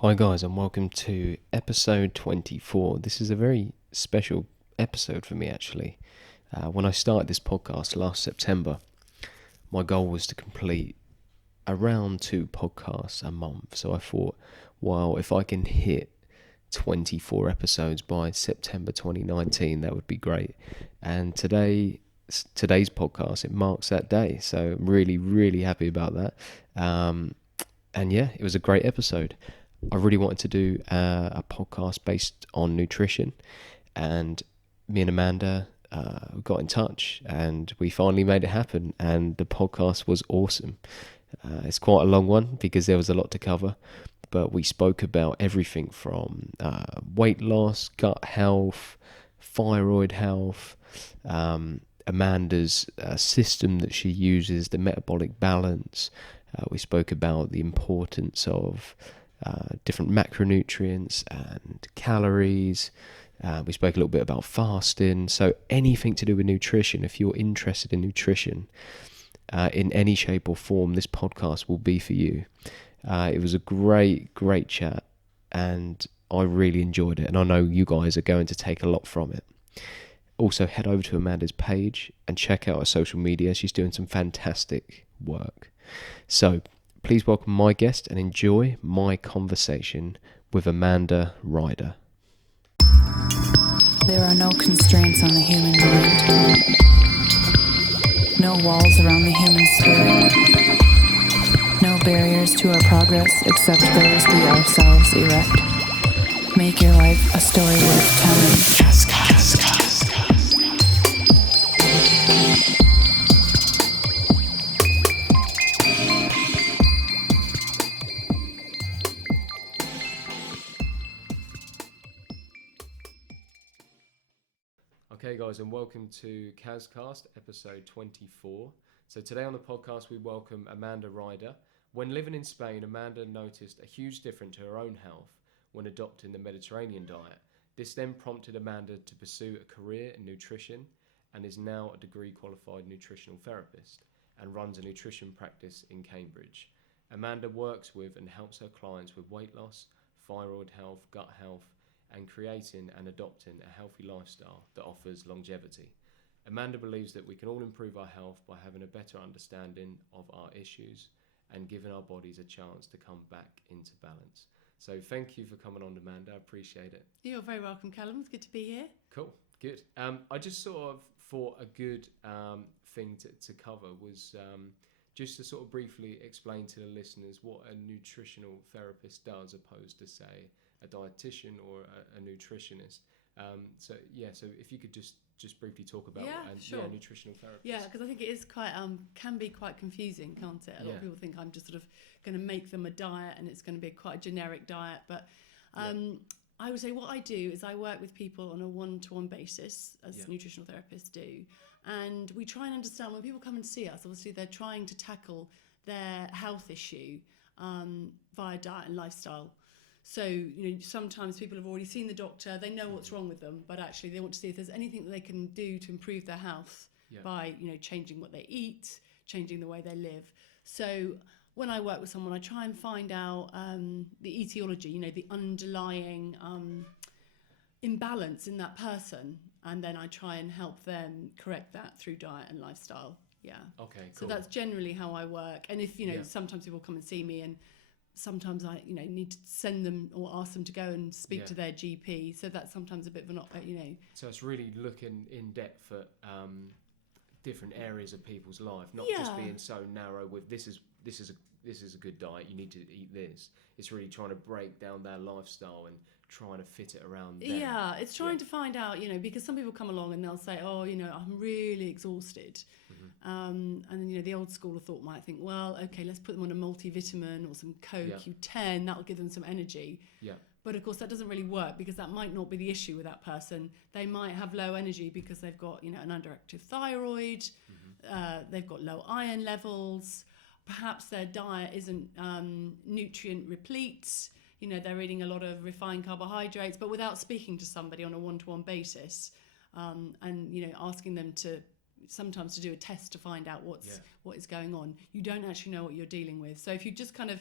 Hi guys, and welcome to episode 24. This is a very special episode for me actually. When I started this podcast last September, my goal was to complete around 2 podcasts a month. So I thought, well, if I can hit 24 episodes by September 2019, that would be great. And today's podcast, it marks that day. So I'm really, really happy about that. And yeah, it was a great episode. I really wanted to do a podcast based on nutrition, and me and Amanda got in touch and we finally made it happen, and the podcast was awesome. It's quite a long one because there was a lot to cover, but we spoke about everything from weight loss, gut health, thyroid health, Amanda's system that she uses, the metabolic balance. We spoke about the importance of different macronutrients and calories. We spoke a little bit about fasting. So anything to do with nutrition, if you're interested in nutrition in any shape or form, this podcast will be for you. It was a great chat, and I really enjoyed it, and I know you guys are going to take a lot from it. Also, head over to Amanda's page and check out her social media. She's doing some fantastic work. So please welcome my guest and enjoy my conversation with Amanda Ryder. There are no constraints on the human mind, no walls around the human spirit, no barriers to our progress except those we ourselves erect. Make your life a story worth telling. Okay guys, and welcome to Kazcast episode 24. So today on the podcast we welcome Amanda Ryder. When living in Spain, Amanda noticed a huge difference to her own health when adopting the Mediterranean diet. This then prompted Amanda to pursue a career in nutrition, and is now a degree qualified nutritional therapist and runs a nutrition practice in Cambridge. Amanda works with and helps her clients with weight loss, thyroid health, gut health, and creating and adopting a healthy lifestyle that offers longevity. Amanda believes that we can all improve our health by having a better understanding of our issues and giving our bodies a chance to come back into balance. So thank you for coming on, Amanda. I appreciate it. You're very welcome, Callum. It's good to be here. Cool, good. I just sort of thought a good thing to cover was just to sort of briefly explain to the listeners what a nutritional therapist does, opposed to, say, a dietitian or a nutritionist. So if you could just briefly talk about nutritional therapist. Yeah, because I think it is quite can be quite confusing, can't it? A lot of people think I'm just sort of going to make them a diet and it's going to be quite a generic diet, but I would say what I do is I work with people on a one-to-one basis, as nutritional therapists do, and we try and understand when people come and see us. Obviously, they're trying to tackle their health issue via diet and lifestyle. So, sometimes people have already seen the doctor, they know what's wrong with them, but actually they want to see if there's anything that they can do to improve their health by, changing what they eat, changing the way they live. So when I work with someone, I try and find out the etiology, the underlying imbalance in that person, and then I try and help them correct that through diet and lifestyle. Yeah. Okay, cool. So that's generally how I work. And if, sometimes people come and see me, and sometimes I, need to send them or ask them to go and speak to their GP. So that's sometimes a bit of an, So it's really looking in depth at different areas of people's life, not just being so narrow with this is a good diet, you need to eat this. It's really trying to break down their lifestyle and trying to fit it around them. Yeah, it's trying to find out, because some people come along and they'll say, oh, I'm really exhausted. And then, the old school of thought might think, well, okay, let's put them on a multivitamin or some CoQ10, that'll give them some energy. Yeah. But of course, that doesn't really work, because that might not be the issue with that person. They might have low energy because they've got, an underactive thyroid, they've got low iron levels, perhaps their diet isn't nutrient replete, they're eating a lot of refined carbohydrates, but without speaking to somebody on a one-to-one basis, and, asking them to sometimes to do a test to find out what is going on. You don't actually know what you're dealing with. So if you just kind of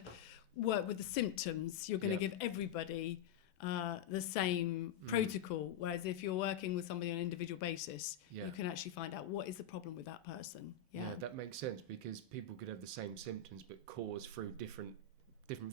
work with the symptoms. You're going to give everybody the same protocol. Whereas if you're working with somebody on an individual basis, you can actually find out what is the problem with that person. Yeah, that makes sense, because people could have the same symptoms but cause through different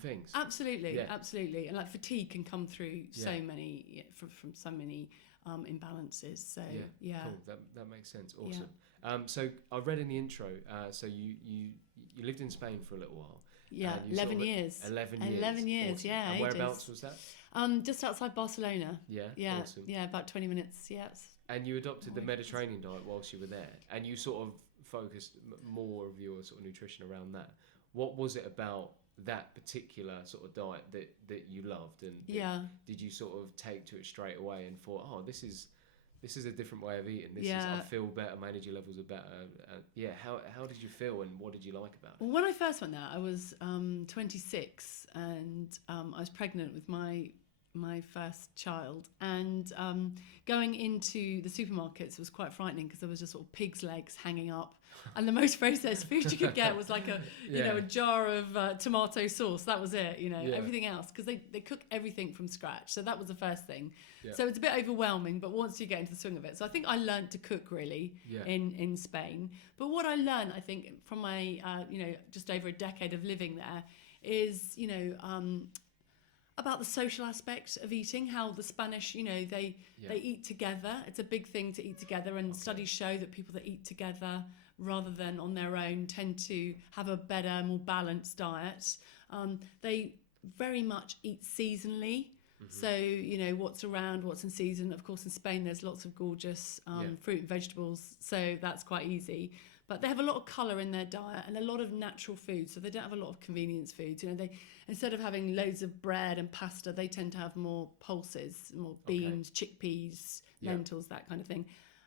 things. Absolutely, absolutely. And like fatigue can come through so many from so many imbalances. So cool. That makes sense. Awesome. So I read in the intro. So you lived in Spain for a little while. Yeah, 11 years. 11 years. 11 years. Awesome. Yeah. And whereabouts was that? Just outside Barcelona. Yeah. Yeah. Awesome. Yeah, about 20 minutes. Yeah. And you adopted the Mediterranean diet whilst you were there, and you sort of focused more of your sort of nutrition around that. What was it about that particular sort of diet that you loved, and did you sort of take to it straight away and thought, oh, this is a different way of eating, I feel better, my energy levels are better? How did you feel, and what did you like about it? Well, when I first went there, I was 26, and I was pregnant with my first child, and going into the supermarkets was quite frightening, because there was just sort of pig's legs hanging up, and the most processed food you could get was like a jar of tomato sauce. That was it. Everything else, because they cook everything from scratch. So that was the first thing. So it's a bit overwhelming, but once you get into the swing of it, so I think I learned to cook really in Spain. But what I learned, I think, from my just over a decade of living there is about the social aspect of eating, how the Spanish, they eat together. It's a big thing to eat together, and studies show that people that eat together rather than on their own tend to have a better, more balanced diet. They very much eat seasonally. So, what's around, what's in season. Of course, in Spain, there's lots of gorgeous fruit and vegetables, so that's quite easy. But they have a lot of colour in their diet and a lot of natural food, so they don't have a lot of convenience foods. They, instead of having loads of bread and pasta, they tend to have more pulses, more beans, chickpeas, lentils, that kind of thing.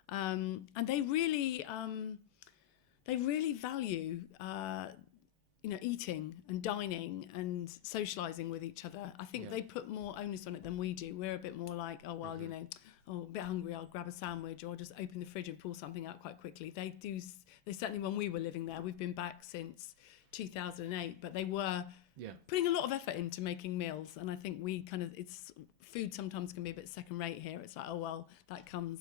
And they really value eating and dining and socialising with each other. I think they put more onus on it than we do. We're a bit more like, a bit hungry, I'll grab a sandwich, or I'll just open the fridge and pull something out quite quickly. They certainly, when we were living there, we've been back since 2008, but they were putting a lot of effort into making meals. And I think it's food sometimes can be a bit second rate here. It's like, that comes,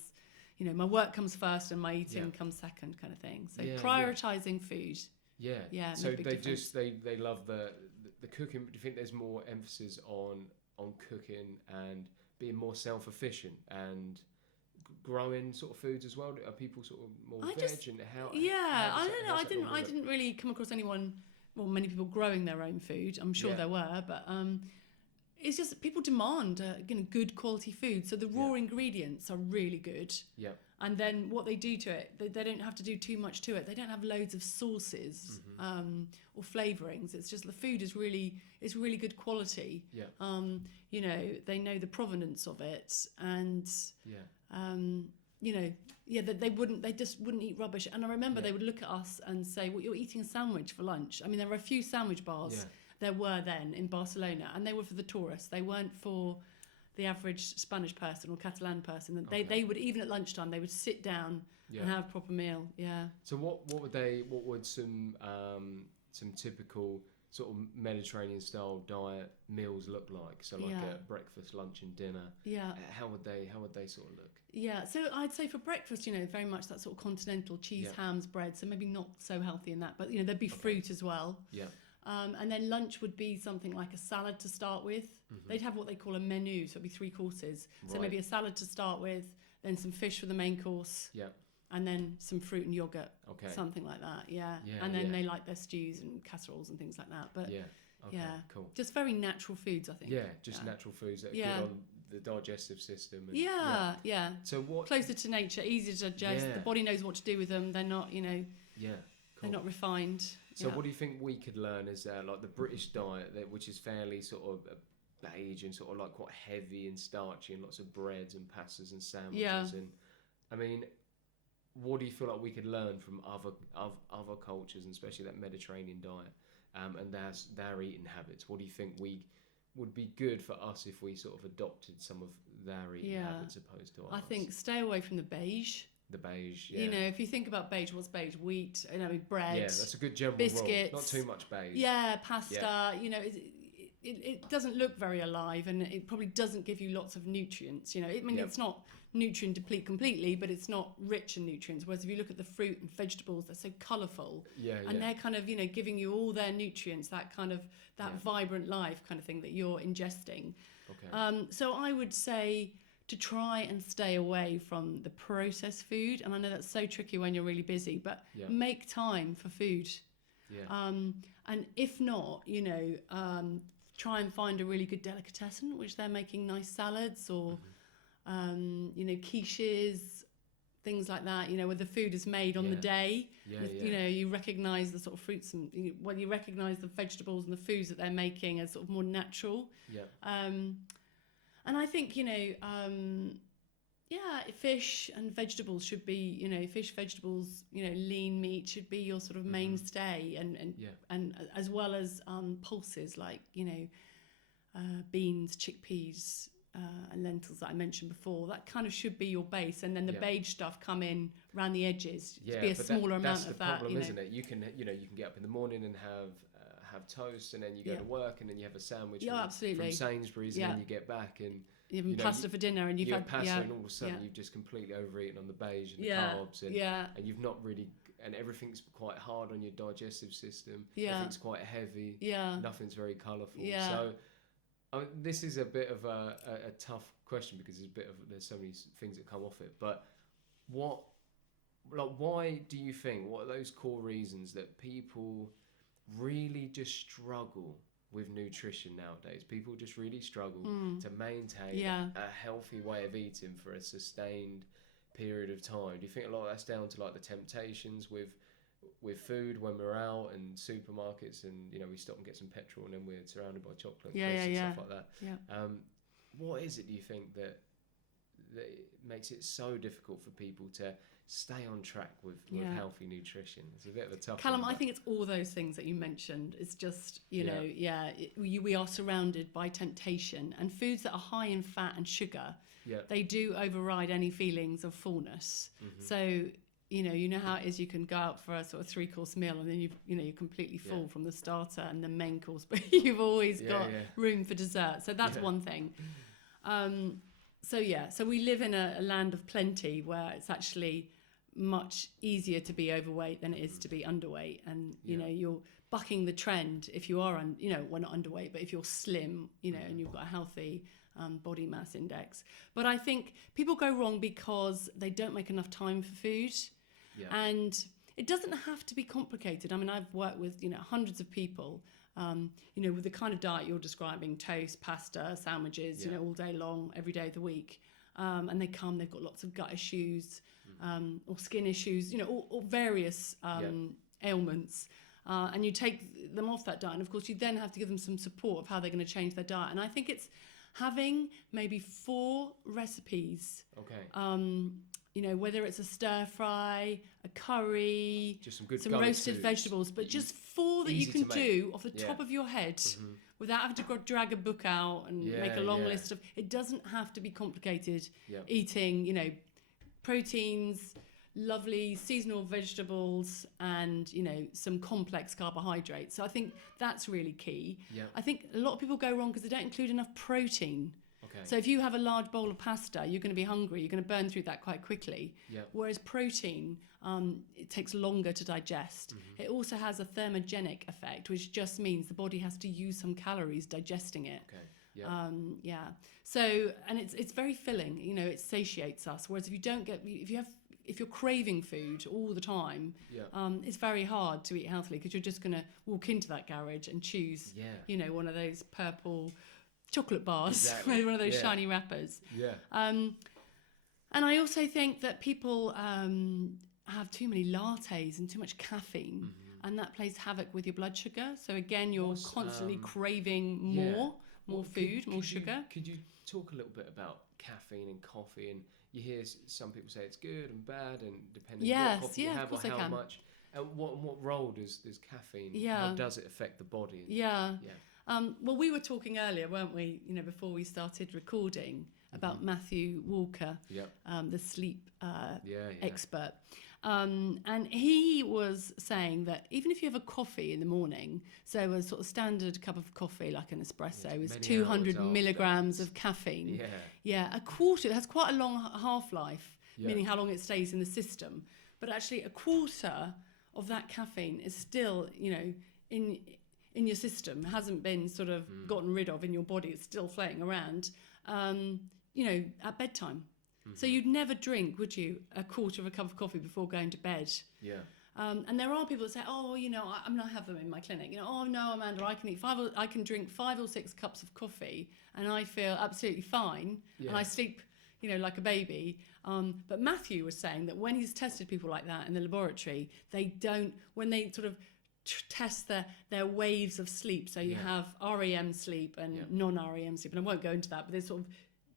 my work comes first and my eating comes second, kind of thing. So prioritising food. Yeah. So they love the cooking. Do you think there's more emphasis on cooking and being more self-efficient and growing sort of foods as well? Are people sort of more veg, and how? I don't know. I didn't really come across many people growing their own food. I'm sure there were, but it's just people demand good quality food. So the raw ingredients are really good. Yeah. And then what they do to it, they don't have to do too much to it. They don't have loads of sauces or flavourings. It's just the food is really good quality. Yeah. They know the provenance of it, and they just wouldn't eat rubbish. And I remember they would look at us and say, "Well, you're eating a sandwich for lunch." I mean, there were a few sandwich bars. Yeah. There were then in Barcelona, and they were for the tourists. They weren't for the average Spanish person or Catalan person. They would, even at lunchtime, they would sit down and have a proper meal. Yeah. So what would some typical sort of Mediterranean style diet meals look like? So like a breakfast, lunch, and dinner. Yeah. How would they sort of look? Yeah. So I'd say for breakfast, very much that sort of continental cheese, hams, bread. So maybe not so healthy in that, but there'd be fruit as well. Yeah. And then lunch would be something like a salad to start with. Mm-hmm. They'd have what they call a menu, so it'd be 3 courses. So maybe a salad to start with, then some fish for the main course, and then some fruit and yogurt, something like that. Yeah. And then they like their stews and casseroles and things like that. But cool. Just very natural foods, I think. Yeah, just natural foods that are good on the digestive system. And, yeah. So what? Closer to nature, easier to digest. The body knows what to do with them. They're not, cool. They're not refined. So what do you think we could learn as like the British diet, which is fairly sort of beige and sort of like quite heavy and starchy and lots of breads and pastas and sandwiches? Yeah. And I mean, what do you feel like we could learn from other cultures, and especially that Mediterranean diet and their eating habits? What do you think would be good for us if we sort of adopted some of their eating habits opposed to ours? I think stay away from the beige. The beige, if you think about beige, what's beige? Wheat, bread. Yeah, that's a good general biscuits, rule. Not too much beige. Yeah, pasta. it doesn't look very alive, and it probably doesn't give you lots of nutrients. It's not nutrient deplete completely, but it's not rich in nutrients. Whereas if you look at the fruit and vegetables, they're so colourful, and they're kind of giving you all their nutrients, that kind of vibrant life kind of thing that you're ingesting. Okay. So I would say to try and stay away from the processed food, and I know that's so tricky when you're really busy, but make time for food. And if not, try and find a really good delicatessen, which they're making nice salads or, quiches, things like that, where the food is made on the day. You recognise the sort of fruits and, you recognise the vegetables and the foods that they're making as sort of more natural. And I think, fish and vegetables should be, fish, vegetables, lean meat should be your sort of mainstay, and as well as pulses like, beans, chickpeas, and lentils that I mentioned before. That kind of should be your base, and then the beige stuff come in around the edges to be a smaller amount of that. That's the problem, isn't it? You can get up in the morning and have toast, and then you go to work, and then you have a sandwich from Sainsbury's, and then you get back and you have pasta for dinner, and you've had pasta, and all of a sudden you've just completely overeaten on the beige and the carbs, and you've not really, and everything's quite hard on your digestive system. Everything's quite heavy. Nothing's very colourful. So this is a bit of a tough question, because there's so many things that come off it. But why do you think? What are those core reasons that people really just struggle with nutrition nowadays? People just really struggle to maintain a healthy way of eating for a sustained period of time. Do you think a lot of that's down to like the temptations with food when we're out and supermarkets, and we stop and get some petrol, and then we're surrounded by chocolate and stuff like that? What is it, do you think, that makes it so difficult for people to stay on track with healthy nutrition? It's a bit of a tough Callum, one, I think it's all those things that you mentioned. It's just, we are surrounded by temptation, and foods that are high in fat and sugar, they do override any feelings of fullness. So, you know how it is, you can go out for a sort of 3-course meal, and then you're completely full from the starter and the main course, but you've always got room for dessert. So that's one thing. So we live in a land of plenty, where it's actually much easier to be overweight than it is to be underweight, and you're bucking the trend if you are we're not underweight, but if you're slim, and you've got a healthy body mass index. But I think people go wrong because they don't make enough time for food. And it doesn't have to be complicated. I mean, I've worked with hundreds of people with the kind of diet you're describing: toast, pasta, sandwiches, all day long, every day of the week. And they've got lots of gut issues, or skin issues, or various ailments. And you take them off that diet, and of course you then have to give them some support of how they're going to change their diet. And I think it's having maybe 4 recipes. Whether it's a stir fry, a curry, just some roasted vegetables, but just 4 that you can do off the top of your head without having to go drag a book out and make a long list of. It doesn't have to be complicated. Eating, proteins, lovely seasonal vegetables, and some complex carbohydrates. So I think that's really key. I think a lot of people go wrong because they don't include enough protein. So if you have a large bowl of pasta, you're going to be hungry. You're going to burn through that quite quickly. Whereas protein, it takes longer to digest. It also has a thermogenic effect, which just means the body has to use some calories digesting it. So, and it's very filling. It satiates us. Whereas if you're craving food all the time, it's very hard to eat healthily, because you're just going to walk into that garage and choose, one of those purple chocolate bars with one of those shiny wrappers. And I also think that people have too many lattes and too much caffeine, and that plays havoc with your blood sugar. So again, you're constantly craving more food, more sugar. Could you talk a little bit about caffeine and coffee? And you hear some people say it's good and bad, and depending on what coffee you have or how much. What role does caffeine? How does it affect the body? Well, we were talking earlier, weren't we? Before we started recording, about Matthew Walker, the sleep expert. And he was saying that even if you have a coffee in the morning, so a sort of standard cup of coffee, like an espresso, is 200 milligrams of caffeine. Yeah, a quarter, it has quite a long half-life, meaning how long it stays in the system. But actually a quarter of that caffeine is still, in your system, hasn't been sort of gotten rid of in your body. It's still floating around, at bedtime. So you'd never drink, would you, a quarter of a cup of coffee before going to bed? Yeah. And there are people that say, I'm not have them in my clinic. Oh no, Amanda, I can drink 5 or 6 cups of coffee and I feel absolutely fine and I sleep, like a baby. But Matthew was saying that when he's tested people like that in the laboratory, when they sort of test their waves of sleep. So you have REM sleep and non-REM sleep, and I won't go into that, but there's sort of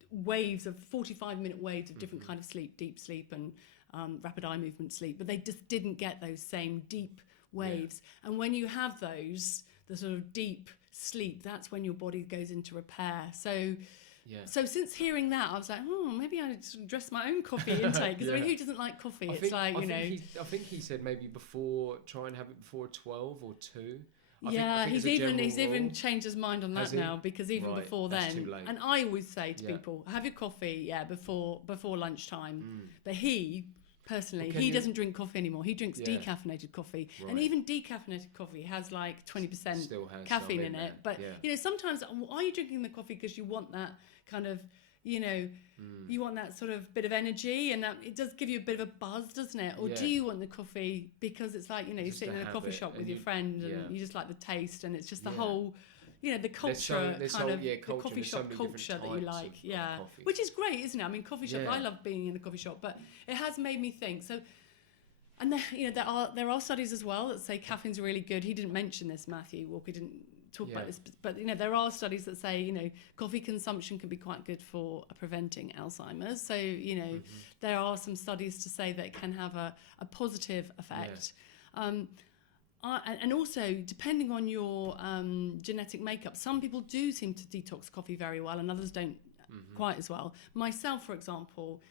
waves of 45-minute waves of different kind of sleep, deep sleep and rapid eye movement sleep, but they just didn't get those same deep waves. And when you have those, the sort of deep sleep, that's when your body goes into repair. So since hearing that, I was like, maybe I should address my own coffee intake, because who doesn't like coffee? I think he said maybe try and have it before 12 or 2. He's even changed his mind on that now, because even before then, and I always say to people, have your coffee before lunchtime. But he personally, he doesn't drink coffee anymore. He drinks decaffeinated coffee, and even decaffeinated coffee has like 20% caffeine in it. But sometimes, are you drinking the coffee because you want that kind of, you want that sort of bit of energy, and that it does give you a bit of a buzz, doesn't it? Or do you want the coffee because it's like, you're sitting in a coffee shop with your friend and you just like the taste, and it's just the whole, the culture, the coffee shop culture that you like, which is great, isn't it? I mean, coffee shop, I love being in a coffee shop, but it has made me think. So, and there are studies as well that say caffeine's really good. He didn't mention this, Matthew Walker didn't talk about this, but there are studies that say coffee consumption can be quite good for preventing Alzheimer's. So there are some studies to say that it can have a positive effect. And also, depending on your genetic makeup, some people do seem to detox coffee very well, and others don't quite as well. Myself, for example,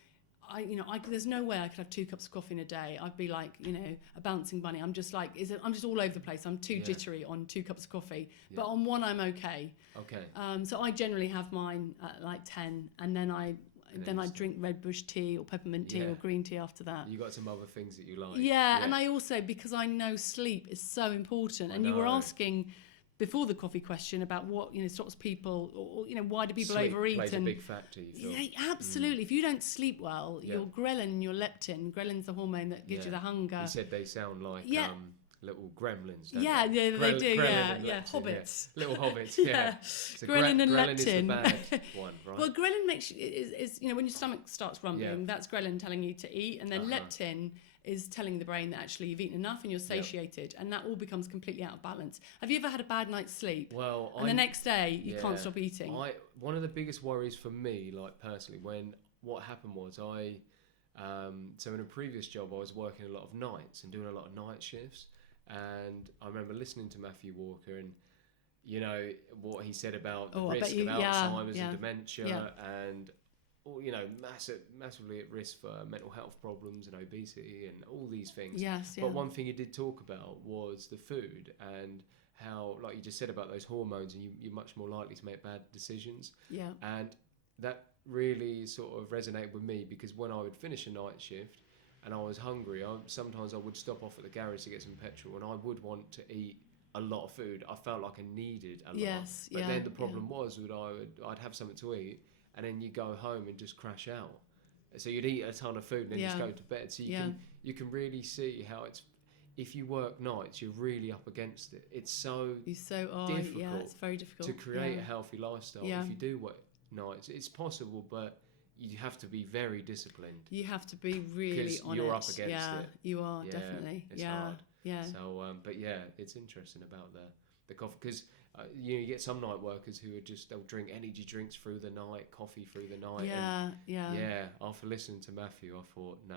there's no way I could have 2 cups of coffee in a day. I'd be like, a bouncing bunny. I'm just like, I'm just all over the place. I'm too jittery on 2 cups of coffee, but on one I'm okay. So I generally have mine at like 10, and then I drink red bush tea or peppermint tea or green tea after that. You got some other things that you like. And I also, because I know sleep is so important, and you were asking before the coffee question about what stops people, or why do people overeat? Sleep plays a big factor, you feel. Yeah, absolutely. If you don't sleep well, your ghrelin and your leptin, ghrelin's the hormone that gives you the hunger. You said they sound like little gremlins, don't they do, leptin, hobbits. Little hobbits, So ghrelin and leptin. Is the bad one, right? Well, ghrelin makes is when your stomach starts rumbling, that's ghrelin telling you to eat, and then leptin is telling the brain that actually you've eaten enough and you're satiated, and that all becomes completely out of balance. Have you ever had a bad night's sleep? Well, the next day you can't stop eating? One of the biggest worries for me, like personally, what happened was so in a previous job I was working a lot of nights and doing a lot of night shifts, and I remember listening to Matthew Walker and what he said about the risk of Alzheimer's and dementia, and massively at risk for mental health problems and obesity and all these things. But one thing he did talk about was the food, and how, like you just said about those hormones, and you're much more likely to make bad decisions. And that really sort of resonated with me, because when I would finish a night shift and I was hungry, sometimes I would stop off at the garage to get some petrol, and I would want to eat a lot of food. I felt like I needed a lot. But then the problem was I'd have something to eat, and then you go home and just crash out. So you'd eat a ton of food and then just go to bed. So you can really see how if you work nights, you're really up against it. It's so difficult. It's very difficult to create a healthy lifestyle. If you do work nights, it's possible, but you have to be very disciplined. You have to be really on it. You're up against it. You are, definitely. It's hard. So, but it's interesting about the coffee, because You get some night workers who they'll drink energy drinks through the night, coffee through the night. Yeah. After listening to Matthew, I thought, no,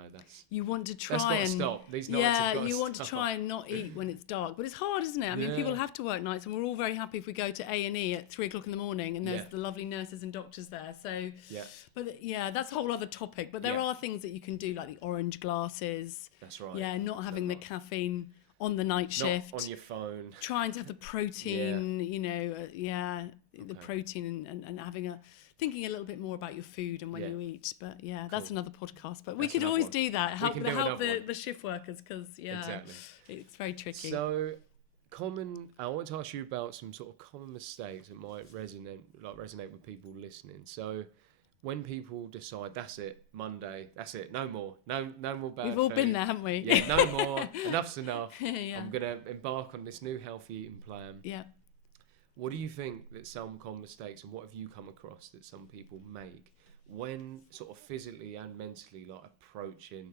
you want to try that's got to and stop. These nights have got to you stop. want to try and not eat when it's dark, but it's hard, isn't it? I mean, people have to work nights, and we're all very happy if we go to A&E at 3:00 in the morning, and there's the lovely nurses and doctors there. So, but that's a whole other topic. But there are things that you can do, like the orange glasses. That's right. Yeah, not having the caffeine on the night shift, not on your phone, trying to have the protein, the protein and having thinking a little bit more about your food and when you eat. But that's another podcast. But we could always do that, help the shift workers, because exactly. It's very tricky. So I want to ask you about some sort of common mistakes that might resonate with people listening. So when people decide, that's it, Monday, that's it, no more bad We've all food. been there, haven't we? Yeah, no more, enough's enough. Yeah. I'm going to embark on this new healthy eating plan. Yeah. What do you think that some common mistakes, and what have you come across that some people make when sort of physically and mentally approaching,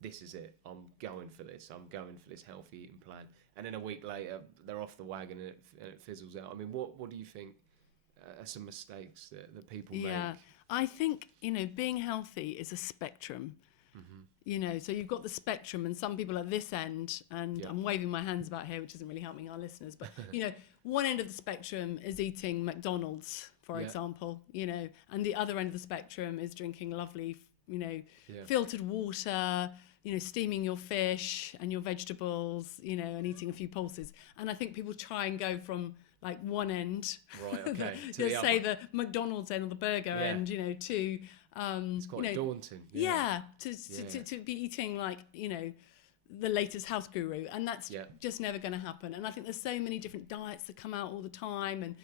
this is it, I'm going for this healthy eating plan, and then a week later they're off the wagon and it fizzles out? I mean, what do you think are some mistakes that people make? I think, being healthy is a spectrum. So you've got the spectrum, and some people at this end, and I'm waving my hands about here, which isn't really helping our listeners, but one end of the spectrum is eating McDonald's, for example, and the other end of the spectrum is drinking lovely, filtered water, steaming your fish and your vegetables, and eating a few pulses. And I think people try and go from like one end, right? Okay, let's say the McDonald's end or the burger end, to it's quite daunting. To be eating like the latest health guru, and that's just never going to happen. And I think there's so many different diets that come out all the time, and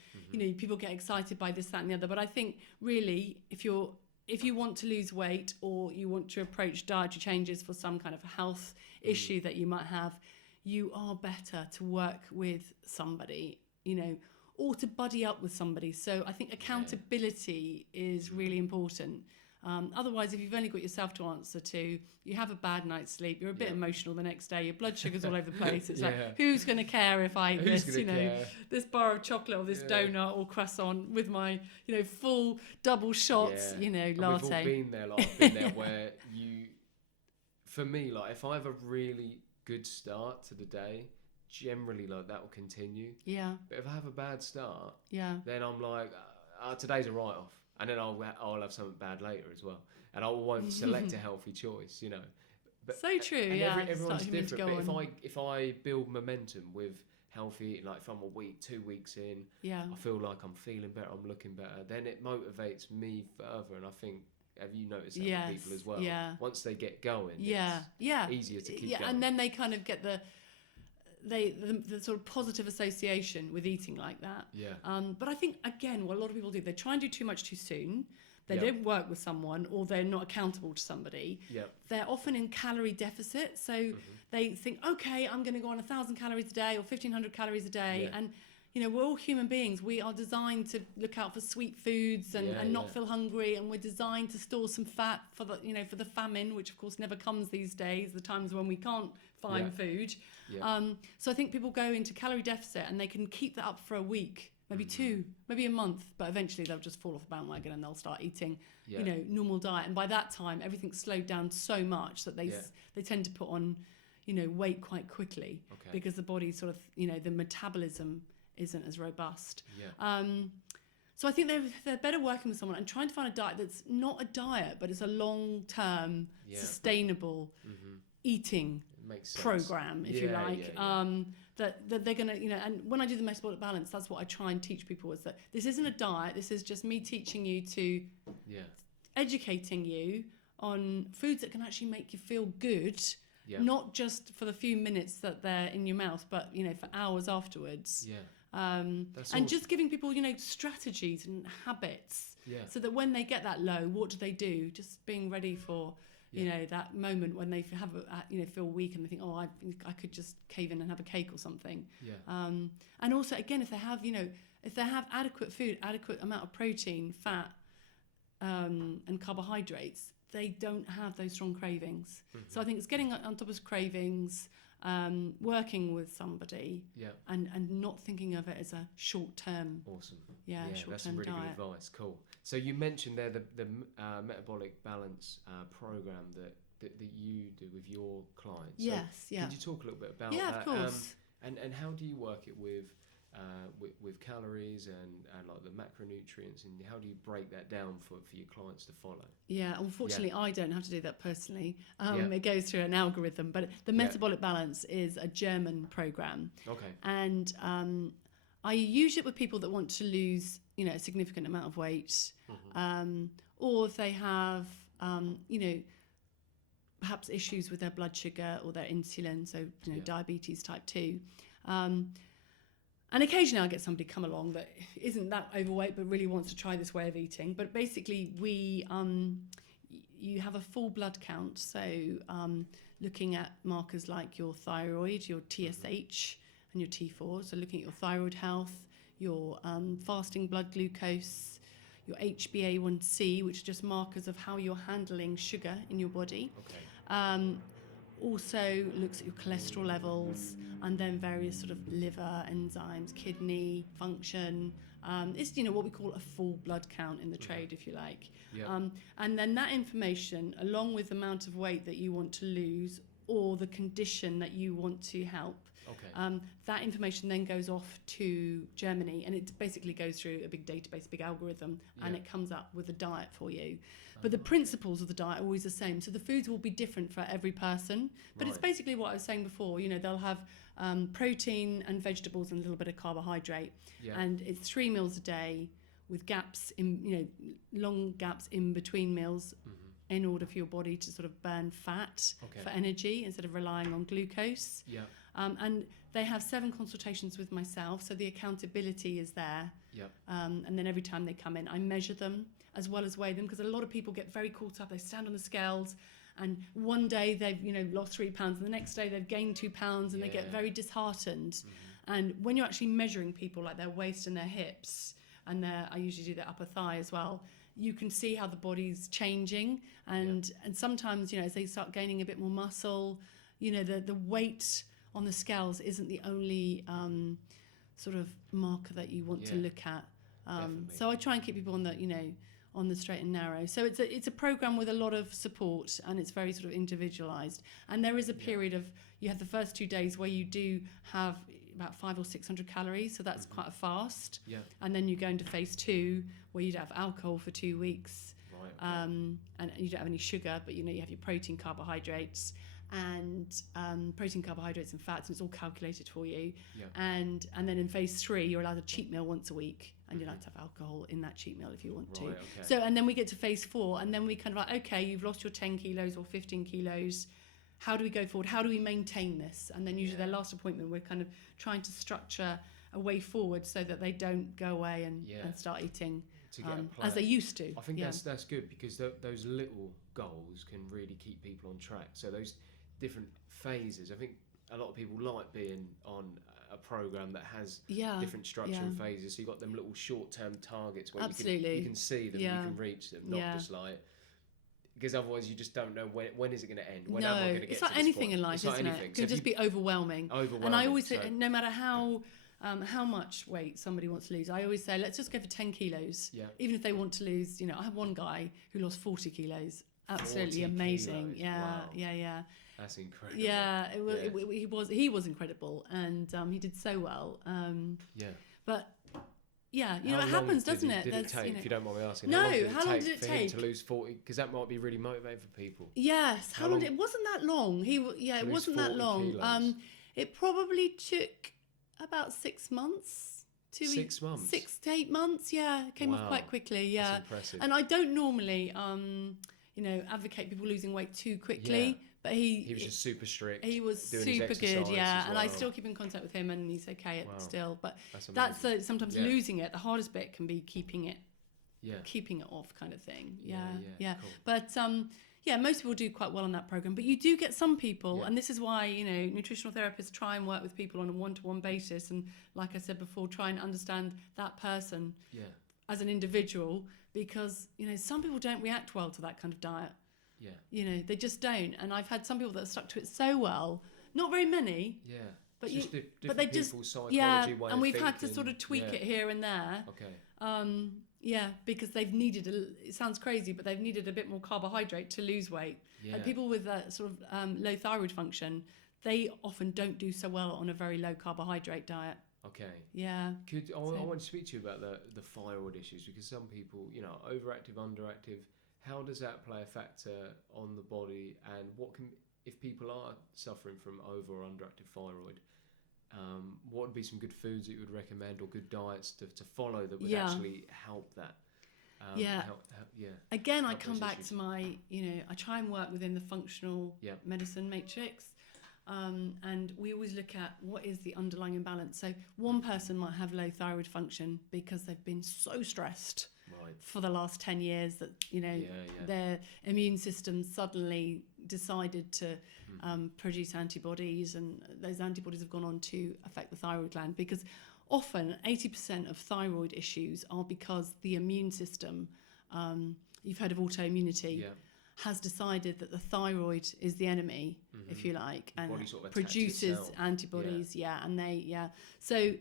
people get excited by this, that, and the other. But I think really, if you want to lose weight, or you want to approach dietary changes for some kind of health issue that you might have, you are better to work with somebody, or to buddy up with somebody. So I think accountability is really important. Otherwise, if you've only got yourself to answer to, you have a bad night's sleep, you're a bit emotional the next day, your blood sugar's all over the place. It's like, who's going to care if I eat this, this bar of chocolate or this donut or croissant with my, full double shots, latte. We've all been there, I've been there where for me, if I have a really good start to the day, generally that will continue. Yeah. But if I have a bad start, then I'm like, today's a write-off. And then I'll have something bad later as well, and I won't select a healthy choice, But so true, everyone's different. But if I build momentum with healthy eating, like if I'm a week, 2 weeks in, I feel like I'm feeling better, I'm looking better, then it motivates me further. And I think, have you noticed that with people as well? Yeah. Once they get going, it's easier to keep going. And then they kind of get the sort of positive association with eating like that. But I think, again, what a lot of people do, they try and do too much too soon. They don't work with someone, or they're not accountable to somebody. They're often in calorie deficit. So they think, okay, I'm going to go on 1,000 calories a day or 1,500 calories a day. And, we're all human beings. We are designed to look out for sweet foods and not feel hungry. And we're designed to store some fat for the famine, which of course never comes these days, the times when we can't find food. So I think people go into calorie deficit, and they can keep that up for a week, maybe 2, maybe a month, but eventually they'll just fall off the bandwagon and they'll start eating, normal diet. And by that time, everything's slowed down so much that they tend to put on, weight quite quickly because the body sort of, the metabolism isn't as robust. So I think they're better working with someone and trying to find a diet that's not a diet, but it's a long-term, sustainable eating program, if you like. That they're going to, and when I do the metabolic balance, that's what I try and teach people, is that this isn't a diet. This is just me teaching you to, educating you on foods that can actually make you feel good, not just for the few minutes that they're in your mouth, but, for hours afterwards. And awesome. Just giving people, strategies and habits, so that when they get that low, what do? Just being ready for, that moment when they have, feel weak and they think, oh, I could just cave in and have a cake or something. And also, again, if they have adequate food, adequate amount of protein, fat, and carbohydrates, they don't have those strong cravings. So I think it's getting on top of cravings, working with somebody and not thinking of it as a short-term. Awesome. Short-term that's some really diet. good advice. Cool. So you mentioned there the metabolic balance program that you do with your clients. So Yes, yeah. Could you talk a little bit about that? Yeah, of course. And how do you work it with calories and like the macronutrients, and how do you break that down for your clients to follow? Yeah, unfortunately, I don't have to do that personally. It goes through an algorithm, but the Metabolic Balance is a German program. Okay. And I use it with people that want to lose, a significant amount of weight, or if they have, perhaps issues with their blood sugar or their insulin, so diabetes type 2. And occasionally I'll get somebody come along that isn't that overweight but really wants to try this way of eating. But basically you have a full blood count, so looking at markers like your thyroid, your TSH and your T4, so looking at your thyroid health, your fasting blood glucose, your HbA1c, which are just markers of how you're handling sugar in your body. Okay. Also looks at your cholesterol levels, and then various sort of liver enzymes, kidney function. It's what we call a full blood count in the trade, if you like. Yeah. And then that information, along with the amount of weight that you want to lose or the condition that you want to help, that information then goes off to Germany, and it basically goes through a big database, big algorithm, and it comes up with a diet for you. But the principles of the diet are always the same. So the foods will be different for every person. But it's basically what I was saying before. They'll have protein and vegetables and a little bit of carbohydrate. Yeah. And it's 3 meals a day with gaps in, long gaps in between meals in order for your body to sort of burn fat for energy instead of relying on glucose. Yeah. And they have 7 consultations with myself, so the accountability is there. Yep. And then every time they come in, I measure them as well as weigh them, because a lot of people get very caught up. They stand on the scales, and one day they've lost 3 pounds, and the next day they've gained 2 pounds, and they get very disheartened. And when you're actually measuring people, like their waist and their hips, and I usually do their upper thigh as well, you can see how the body's changing, and sometimes as they start gaining a bit more muscle, the weight on the scales isn't the only sort of marker that you want to look at. So I try and keep people on the on the straight and narrow. So it's a program with a lot of support, and it's very sort of individualized. And there is a period of, you have the first 2 days where you do have about 500 or 600 calories, so that's quite a fast. Yeah. And then you go into phase 2 where you don't have alcohol for 2 weeks. Right. Okay. And you don't have any sugar, but you have your protein, carbohydrates, and protein, carbohydrates and fats, and it's all calculated for you. Yeah. And then in phase 3 you're allowed a cheat meal once a week, and you're allowed to have alcohol in that cheat meal if you want to. Okay. So, and then we get to phase 4, and then we kind of okay, you've lost your 10 kilos or 15 kilos, how do we go forward, how do we maintain this? And then usually their last appointment, we're kind of trying to structure a way forward so that they don't go away and start eating as they used to. I think that's good, because those little goals can really keep people on track. So those different phases, I think a lot of people like being on a program that has different structure and phases. So you've got them little short-term targets where you can see them, you can reach them, not just like, because otherwise you just don't know when is it going to end. When am I going to get it's like to this anything point? in life, isn't it? It can just be overwhelming. And I always say, no matter how much weight somebody wants to lose, I always say, let's just go for 10 kilos. Yeah. Even if they want to lose, I have one guy who lost 40 kilos. Absolutely 40 amazing. Kilos. Wow. Yeah. That's incredible. Yeah, he was incredible, and he did so well. But it happens, doesn't it? Did it take, if you don't mind me asking? No, how long did it take for him to lose 40? Because that might be really motivating for people. Yes, how long? It wasn't that long. It wasn't that long. It probably took about 6 months. 6 months. 6 to 8 months. Yeah, it came off quite quickly. Yeah, that's impressive. And I don't normally, advocate people losing weight too quickly. Yeah. But he was just super strict. He was super good, and I still keep in contact with him, and he's okay still. But that's sometimes losing it. The hardest bit can be keeping it off, kind of thing. Yeah. Cool. But most people do quite well on that program. But you do get some people, and this is why nutritional therapists try and work with people on a one-to-one basis, and like I said before, try and understand that person as an individual, because some people don't react well to that kind of diet. Yeah. They just don't. And I've had some people that have stuck to it so well not very many. Yeah. But it's just but they people's just psychology, way and of we've had to thinking. sort of tweak it here and there. Okay. Because they've needed it sounds crazy, but they've needed a bit more carbohydrate to lose weight. Yeah. And people with that sort of low thyroid function, they often don't do so well on a very low carbohydrate diet. Okay. Yeah. I want to speak to you about the thyroid issues, because some people, overactive, underactive. How does that play a factor on the body, and if people are suffering from over or underactive thyroid? What would be some good foods that you would recommend, or good diets to follow that would actually help that? Again, I come back to my, I try and work within the functional medicine matrix. And we always look at what is the underlying imbalance. So one person might have low thyroid function because they've been so stressed for the last 10 years that, their immune system suddenly decided to produce antibodies, and those antibodies have gone on to affect the thyroid gland, because often 80% of thyroid issues are because the immune system, you've heard of autoimmunity, has decided that the thyroid is the enemy, if you like, and sort of produces antibodies. So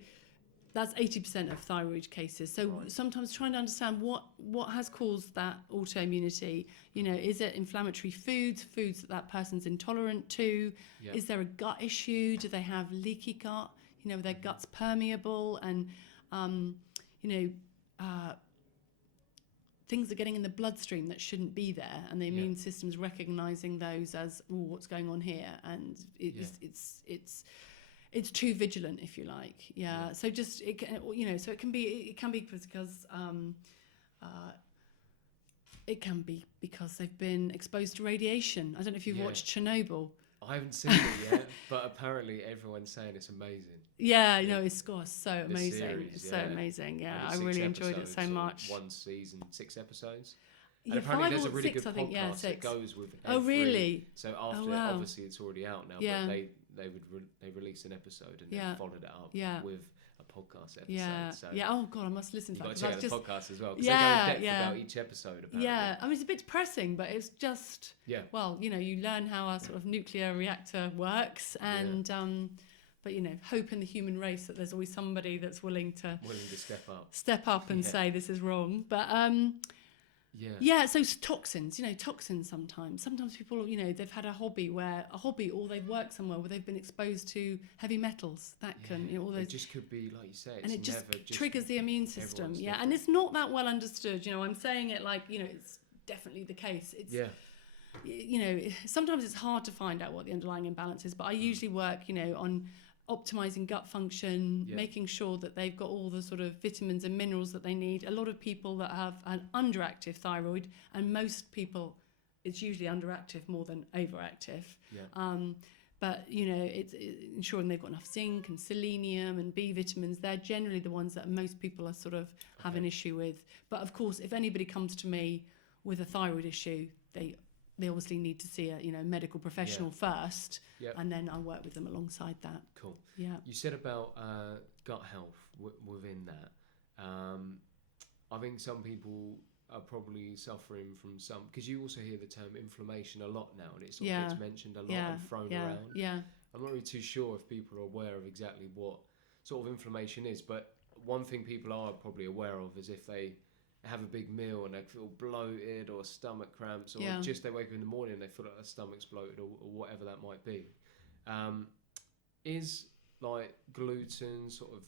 that's 80% of thyroid cases. So sometimes trying to understand what has caused that autoimmunity. Is it inflammatory foods that person's intolerant to? Is there a gut issue? Do they have leaky gut? Their gut's permeable, and things are getting in the bloodstream that shouldn't be there, and the immune system's recognizing those as, what's going on here, and it's too vigilant, if you like. So just it can be because it can be because they've been exposed to radiation. I don't know if you've watched Chernobyl. I haven't seen it yet, but apparently everyone's saying it's amazing. It's so amazing. Series, it's so amazing. I really enjoyed it so much. One season, 6 episodes. And apparently there's a really six, good podcast that goes with every... Oh, really? So after, obviously it's already out now, but they released an episode and they followed it up with a podcast episode. Oh God, I must listen to that. You've got to check out the podcast as well, because they go in depth about each episode, apparently. I mean, it's a bit depressing, but it's just, well, you learn how a sort of nuclear reactor works, and but hope in the human race that there's always somebody that's willing to step up and say this is wrong. But so toxins, sometimes people, they've had a hobby, or they've worked somewhere where they've been exposed to heavy metals that can, all those. It just could be, like you say, and it just triggers the immune system. And it's not that well understood. I'm saying it like, it's definitely the case. It's, sometimes it's hard to find out what the underlying imbalance is, but I usually work, on optimizing gut function, making sure that they've got all the sort of vitamins and minerals that they need. A lot of people that have an underactive thyroid, and most people, it's usually underactive more than overactive. But it's ensuring they've got enough zinc and selenium and B vitamins. They're generally the ones that most people are sort of have an issue with. But of course, if anybody comes to me with a thyroid issue, they obviously need to see a medical professional first, and then I work with them alongside that. Cool. Yeah. You said about gut health within that. I think some people are probably suffering from some, because you also hear the term inflammation a lot now, and it sort of gets mentioned a lot and thrown around. I'm not really too sure if people are aware of exactly what sort of inflammation is, but one thing people are probably aware of is if they have a big meal and they feel bloated or stomach cramps, or just they wake up in the morning and they feel like their stomach's bloated, or whatever that might be. Is like gluten sort of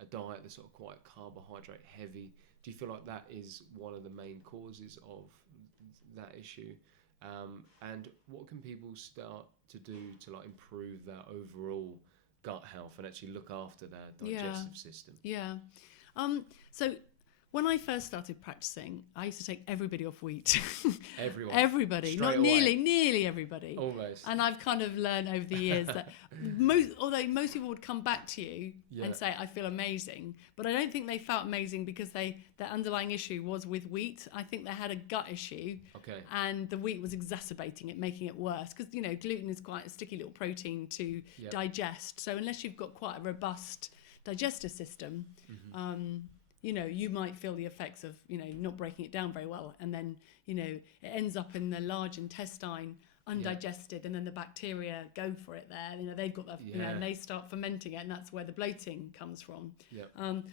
a diet that's sort of quite carbohydrate heavy? Do you feel like that is one of the main causes of that issue? And what can people start to do to like improve their overall gut health and actually look after their digestive system? So when I first started practicing, I used to take everybody off wheat. Everybody, not nearly everybody. Almost. And I've kind of learned over the years that although most people would come back to you and say, I feel amazing, but I don't think they felt amazing because their underlying issue was with wheat. I think they had a gut issue, and the wheat was exacerbating it, making it worse, because gluten is quite a sticky little protein to digest. So unless you've got quite a robust digestive system, you might feel the effects of not breaking it down very well, and then it ends up in the large intestine undigested, and then the bacteria go for it there. You know, they've got that, you know, and they start fermenting it, and that's where the bloating comes from.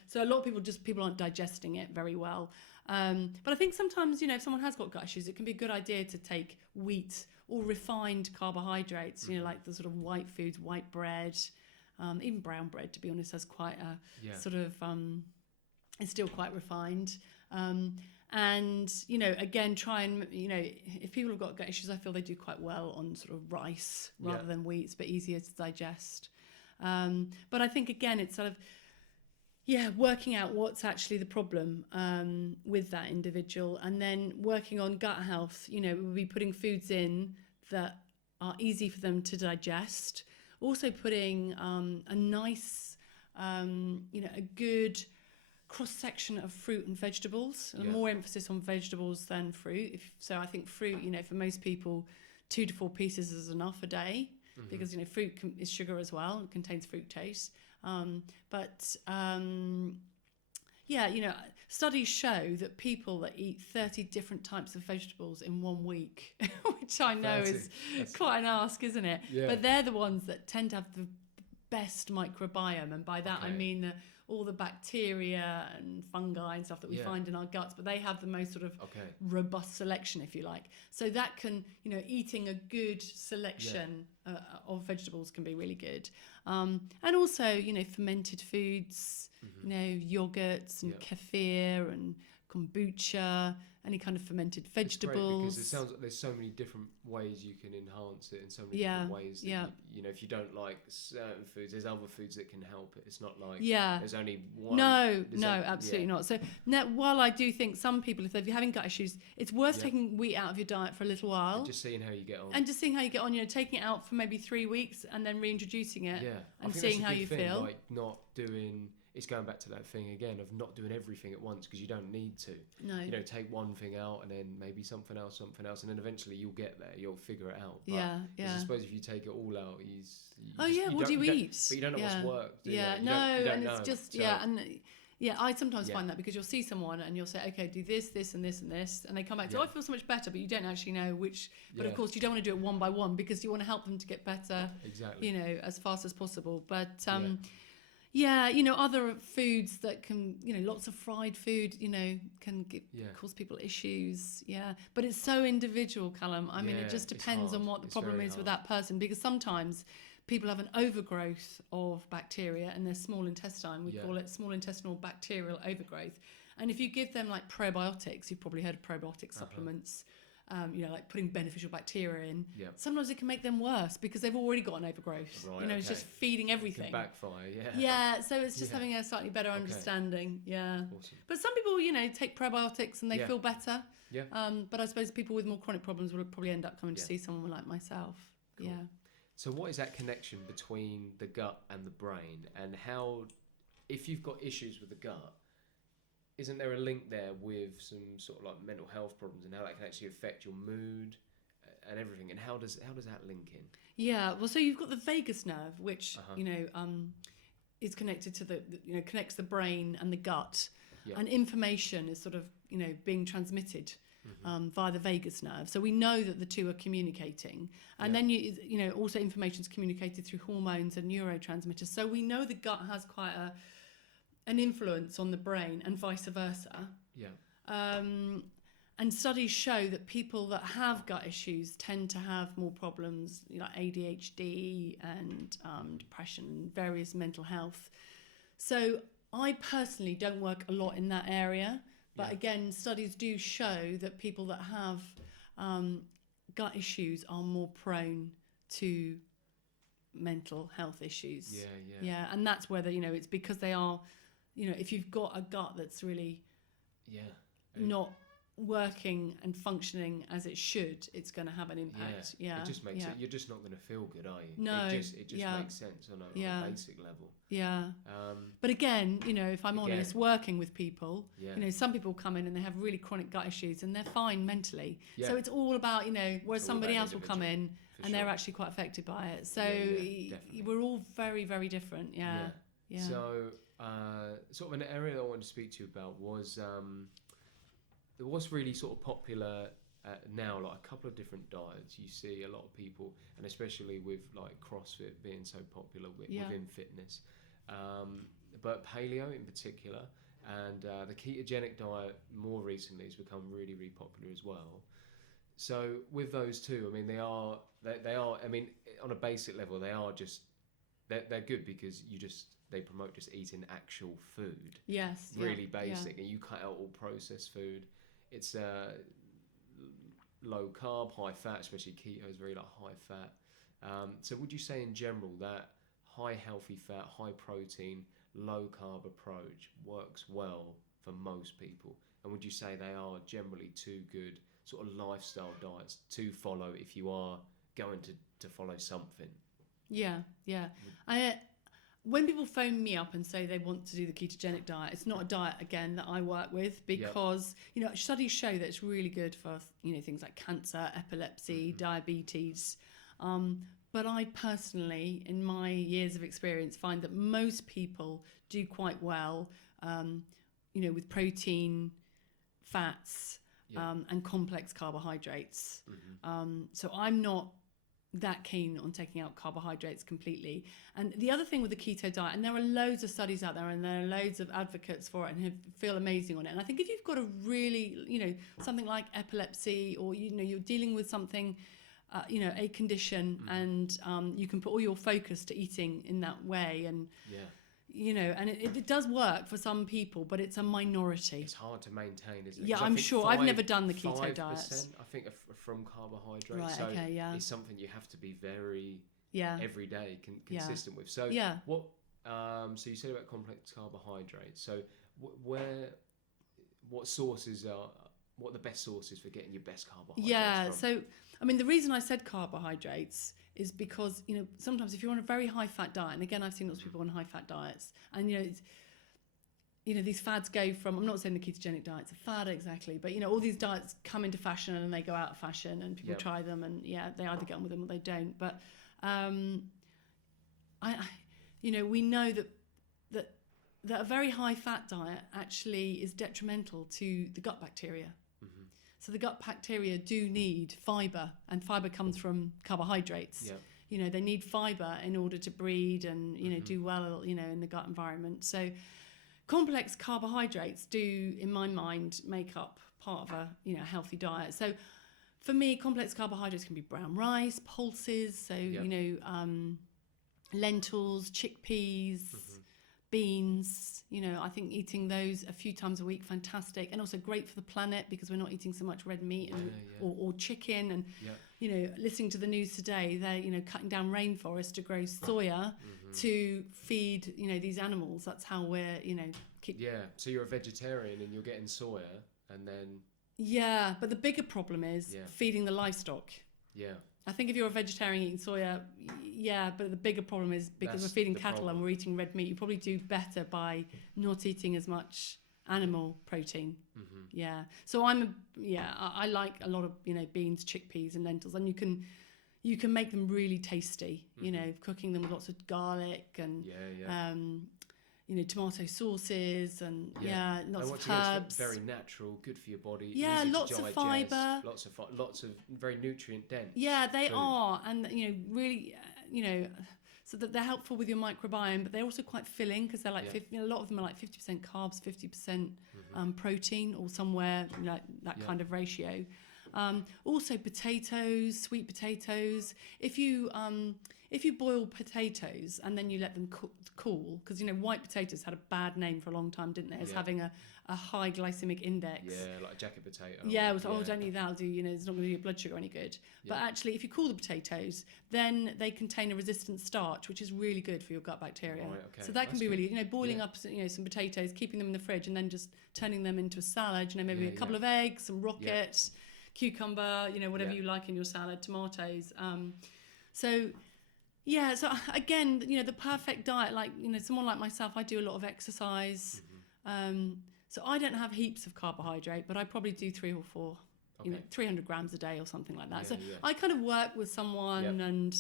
So a lot of people aren't digesting it very well. But I think sometimes, you know, if someone has got gut issues, it can be a good idea to take wheat or refined carbohydrates, you know, like the sort of white foods, white bread, even brown bread, to be honest, has quite a sort of, it's still quite refined. And, you know, again, try and, you know, if people have got gut issues, I feel they do quite well on sort of rice rather than wheat. It's a bit easier to digest. But I think, again, it's sort of, working out what's actually the problem with that individual, and then working on gut health. You know, we'll be putting foods in that are easy for them to digest. Also putting a nice, you know, a good cross-section of fruit and vegetables, and more emphasis on vegetables than fruit. So I think fruit, you know, for most people, 2 to 4 pieces is enough a day, because, you know, fruit is sugar as well, it contains fructose. You know, studies show that people that eat 30 different types of vegetables in 1 week, which I know that's quite an ask, isn't it? But they're the ones that tend to have the best microbiome, and by that I mean all the bacteria and fungi and stuff that we find in our guts, but they have the most sort of robust selection, if you like. So that can, you know, eating a good selection of vegetables can be really good. And also, you know, fermented foods, you know, yogurts and kefir and kombucha, any kind of fermented vegetables. Because it sounds like there's so many different ways you can enhance it, and so many different ways that you know, if you don't like certain foods, there's other foods that can help it. It's not like there's only one. No, absolutely not. So now, while I do think some people, if they're having gut issues, it's worth taking wheat out of your diet for a little while. And just seeing how you get on. You know, taking it out for maybe 3 weeks and then reintroducing it and seeing how you feel. Like not doing... It's going back to that thing again of not doing everything at once, because you don't need to. No. You know, take one thing out and then maybe something else, and then eventually you'll get there. You'll figure it out. But I suppose if you take it all out, what do you eat? But you don't know what's worked. I sometimes find that, because you'll see someone and you'll say, okay, do this, this, and this, and this, and they come back to, I feel so much better, but you don't actually know which. But of course, you don't want to do it one by one, because you want to help them to get better. Exactly. You know, as fast as possible. But you know, other foods that can, you know, lots of fried food, you know, can cause people issues. But it's so individual, Callum. I mean, it just depends on what the problem is with that person, because sometimes people have an overgrowth of bacteria in their small intestine. We call it small intestinal bacterial overgrowth. And if you give them like probiotics, you've probably heard of probiotic supplements, you know, like putting beneficial bacteria in. Sometimes it can make them worse, because they've already got an overgrowth. Right, you know, it's just feeding everything. It can backfire, so it's just having a slightly better understanding. Awesome. But some people, you know, take probiotics and they feel better. But I suppose people with more chronic problems will probably end up coming to see someone like myself. Cool. So what is that connection between the gut and the brain, and how, if you've got issues with the gut, isn't there a link there with some sort of like mental health problems, and how that can actually affect your mood and everything? And how does that link in? Yeah, well, so you've got the vagus nerve, which you know is connected to connects the brain and the gut, and information is sort of, you know, being transmitted via the vagus nerve. So we know that the two are communicating, and then you know, also information is communicated through hormones and neurotransmitters. So we know the gut has quite an influence on the brain, and vice versa. And studies show that people that have gut issues tend to have more problems, you know, like ADHD and depression and various mental health. So I personally don't work a lot in that area, but again, studies do show that people that have gut issues are more prone to mental health issues. And that's whether, you know, it's because they are, you know, if you've got a gut that's really not working and functioning as it should, it's going to have an impact. It just makes it, you're just not going to feel good, are you? No, it just makes sense on a basic level. But again, you know, if I'm honest, working with people, you know, some people come in and they have really chronic gut issues and they're fine mentally. So it's all about, you know, whereas somebody else will come in and they're actually quite affected by it. So we're all very, very different. So sort of an area that I wanted to speak to you about was there was really sort of popular now like a couple of different diets. You see a lot of people, and especially with like CrossFit being so popular within fitness, but paleo in particular, and the ketogenic diet more recently has become really, really popular as well. So with those two, I mean, they are. I mean, on a basic level, they are just they're good because they promote just eating actual food. Yes. Really basic, and you cut out all processed food. It's low carb, high fat, especially keto is very like high fat. So would you say in general that high healthy fat, high protein, low carb approach works well for most people? And would you say they are generally two good sort of lifestyle diets to follow if you are going to follow something? Yeah. When people phone me up and say they want to do the ketogenic diet, it's not a diet again that I work with because studies show that it's really good for things like cancer, epilepsy, diabetes. But I personally, in my years of experience, find that most people do quite well, with protein, fats, and complex carbohydrates. So I'm not that keen on taking out carbohydrates completely. And the other thing with the keto diet, and there are loads of studies out there and there are loads of advocates for it and feel amazing on it. And I think if you've got a really, something like epilepsy or, you're dealing with something, a condition and you can put all your focus to eating in that way and and it does work for some people, but it's a minority. It's hard to maintain, isn't it? Yeah, I'm sure. I've never done the keto diet. 5%, I think, from carbohydrates. Right, so okay, yeah. it's something you have to be very every day consistent with. So what? So you said about complex carbohydrates. So what sources are? What are the best sources for getting your best carbohydrates from? So I mean, the reason I said carbohydrates is because, sometimes if you're on a very high fat diet, and again, I've seen lots of people on high fat diets, and, these fads go from, I'm not saying the ketogenic diet's a fad exactly, but, all these diets come into fashion and they go out of fashion and people try them and, they either get on with them or they don't. But, we know that a very high fat diet actually is detrimental to the gut bacteria. So the gut bacteria do need fibre, and fibre comes from carbohydrates. They need fibre in order to breed and, do well, in the gut environment. So complex carbohydrates do, in my mind, make up part of a, healthy diet. So for me, complex carbohydrates can be brown rice, pulses, so, lentils, chickpeas, beans, I think eating those a few times a week, fantastic, and also great for the planet because we're not eating so much red meat and or chicken and listening to the news today, they're cutting down rainforests to grow soya to feed these animals. That's how we're so you're a vegetarian and you're getting soya and then but the bigger problem is feeding the livestock. I think if you're a vegetarian eating soya, but the bigger problem is because we're feeding cattle and we're eating red meat, you probably do better by not eating as much animal protein. So I like a lot of beans, chickpeas and lentils, and you can make them really tasty, cooking them with lots of garlic and tomato sauces and lots of herbs. Very natural, good for your body. Yeah, easy lots to of digest, fibre. Lots of very nutrient dense. Yeah, they food. are, and really, so that they're helpful with your microbiome, but they're also quite filling because they're like a lot of them are like 50% carbs, 50% protein, or somewhere like that kind of ratio. Also potatoes, sweet potatoes. If you boil potatoes and then you let them cool, because white potatoes had a bad name for a long time, didn't they? As having a high glycemic index. Yeah, like a jacket potato. Yeah, it was don't eat that. It'll do, it's not going to do your blood sugar any good. But actually, if you cool the potatoes, then they contain a resistant starch, which is really good for your gut bacteria. Right, okay. So that can be really, boiling up, some potatoes, keeping them in the fridge, and then just turning them into a salad. Maybe a couple of eggs, some rocket, cucumber, whatever you like in your salad, tomatoes. So again, the perfect diet, like, someone like myself, I do a lot of exercise. So I don't have heaps of carbohydrate, but I probably do 3 or 4, 300 grams a day or something like that. I kind of work with someone and,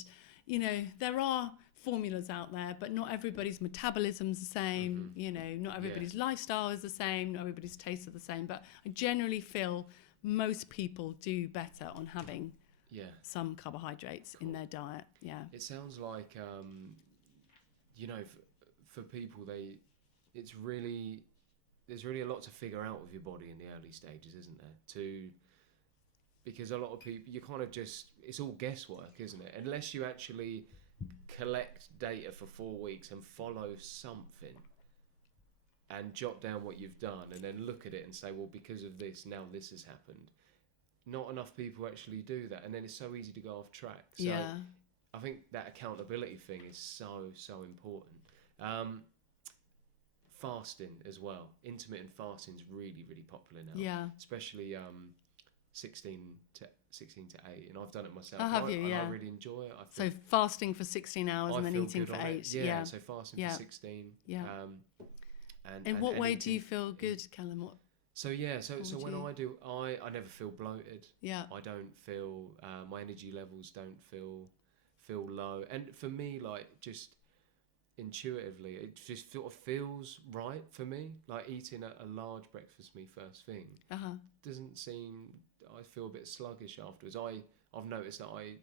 there are formulas out there, but not everybody's metabolism's the same, not everybody's lifestyle is the same, not everybody's tastes are the same. But I generally feel most people do better on having Yeah. some carbohydrates in their diet. Yeah. It sounds like, you know, for people, there's really a lot to figure out with your body in the early stages, isn't there? Because a lot of people, you kind of it's all guesswork, isn't it? Unless you actually collect data for 4 weeks and follow something and jot down what you've done and then look at it and say, well, because of this, now this has happened. Not enough people actually do that, and then it's so easy to go off track. So Yeah. I think that accountability thing is so important. Fasting as well. Intermittent fasting is really, really popular now. Yeah. Especially 16 to 8, and I've done it myself. Oh, have you? And Yeah. I really enjoy it. So fasting for 16 hours and then feel eating good for on 8. it. Yeah. So fasting for 16. Yeah. And In what way do eating- you feel good, Callum? What? So when do I do, I never feel bloated. Yeah. I don't feel my energy levels don't feel low, and for me, like, just intuitively, it just sort of feels right for me. Like eating a large breakfast meal first thing doesn't seem. I feel a bit sluggish afterwards. I've noticed that I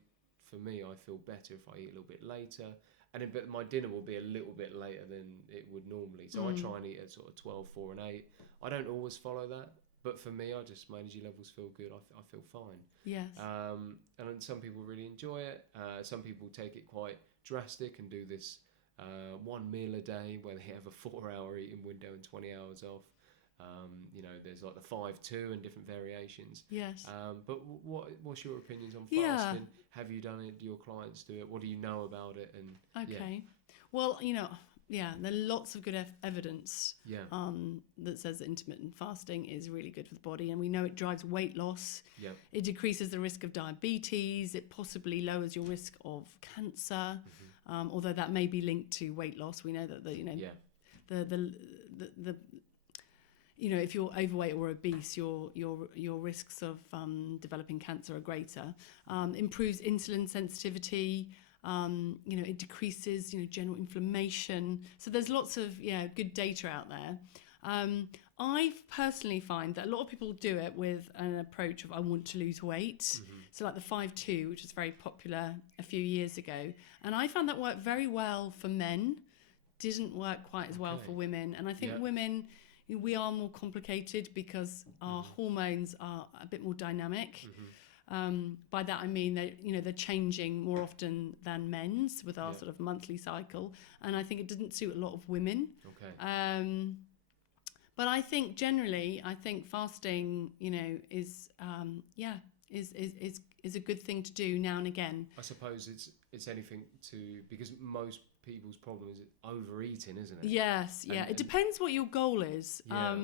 feel better if I eat a little bit later, and then, but my dinner will be a little bit later than it would normally. So I try and eat at sort of 12, 4 and 8. I don't always follow that, but for me, my energy levels feel good. I feel fine. Yes. And then some people really enjoy it. Some people take it quite drastic and do this 1 meal a day where they have a 4-hour eating window and 20 hours off. You know, there's like the 5-2 and different variations. Yes. But what's your opinions on Yeah. fasting? Have you done it? Do your clients do it? What do you know about it? And Okay. Well, you know, yeah, there are lots of good evidence yeah, that says that intermittent fasting is really good for the body, and we know it drives weight loss. yeah, It decreases the risk of diabetes. It possibly lowers your risk of cancer, although that may be linked to weight loss. We know that yeah, the you know, if you're overweight or obese, your risks of developing cancer are greater. Improves insulin sensitivity. You know, it decreases, you know, general inflammation. So there's lots of good data out there. I personally find that a lot of people do it with an approach of I want to lose weight. So like the 5-2, which was very popular a few years ago, and I found that worked very well for men. Didn't work quite as well Okay. for women, and I think Yeah. women, we are more complicated because our hormones are a bit more dynamic. By that I mean they're changing more often than men's with our sort of monthly cycle, and I think it didn't suit a lot of women. okay, But I think generally, fasting, you know, is a good thing to do now and again. I suppose it's anything because most people's problem is overeating, isn't it? Yes, yeah. It depends what your goal is. Yeah.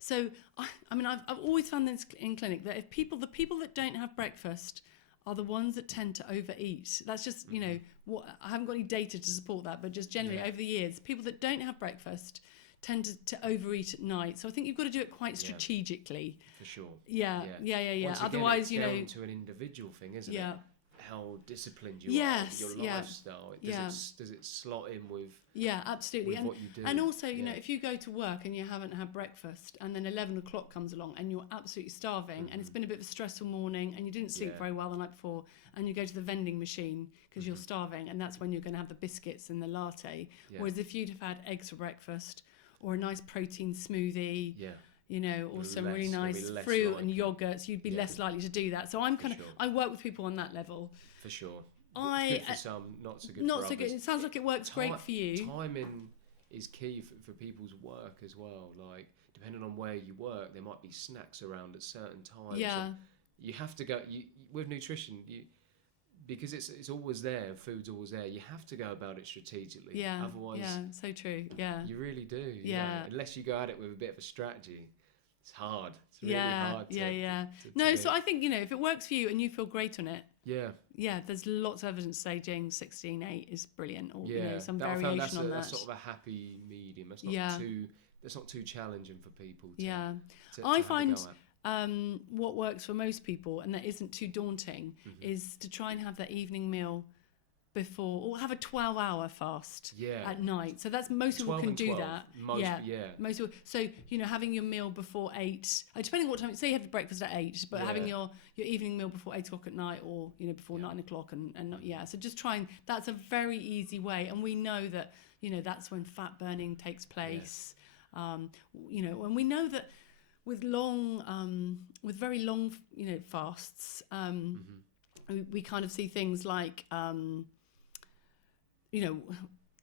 So I mean, I've always found this in clinic that the people that don't have breakfast are the ones that tend to overeat. That's just you know what I haven't got any data to support that, but just generally over the years, people that don't have breakfast tend to overeat at night. So I think you've got to do it quite strategically. For sure. Yeah. Once again, Otherwise, it's you know, down to an individual thing, isn't it? How disciplined you Yes, are, your yeah. lifestyle. Does it slot in with absolutely. with what you do? And also, you know, if you go to work and you haven't had breakfast and then 11 o'clock comes along and you're absolutely starving and it's been a bit of a stressful morning and you didn't sleep very well the night before and you go to the vending machine because you're starving and that's when you're going to have the biscuits and the latte. Whereas if you'd have had eggs for breakfast or a nice protein smoothie, you know, or some really nice fruit and yogurts, you'd be less likely to do that. So I'm I work with people on that level. For sure. It's good for some, not so good not for so others. good. It sounds like it works great for you. Timing is key for people's work as well. Like, depending on where you work, there might be snacks around at certain times. Yeah. You have to go, with nutrition, because it's always there, food's always there, you have to go about it strategically. Yeah. Otherwise, so true. Yeah. you really do. Yeah. Unless you go at it with a bit of a strategy, it's hard. It's really hard. So I think, you know, if it works for you and you feel great on it, yeah, there's lots of evidence saying 16-8 is brilliant, or you know, some I found variation on that. That's sort of a happy medium. That's not too challenging for people. I find what works for most people, and that isn't too daunting, is to try and have that evening meal before, or have a 12-hour fast Yeah. at night. So that's most people 12 can and do 12. that. Most, yeah. Most people. So having your meal before 8, depending on what time. Say you have breakfast at 8, but having your evening meal before 8 o'clock at night, or before 9 o'clock, and not, So just trying. That's a very easy way, and we know that that's when fat burning takes place. And we know that with very long fasts. We kind of see things like,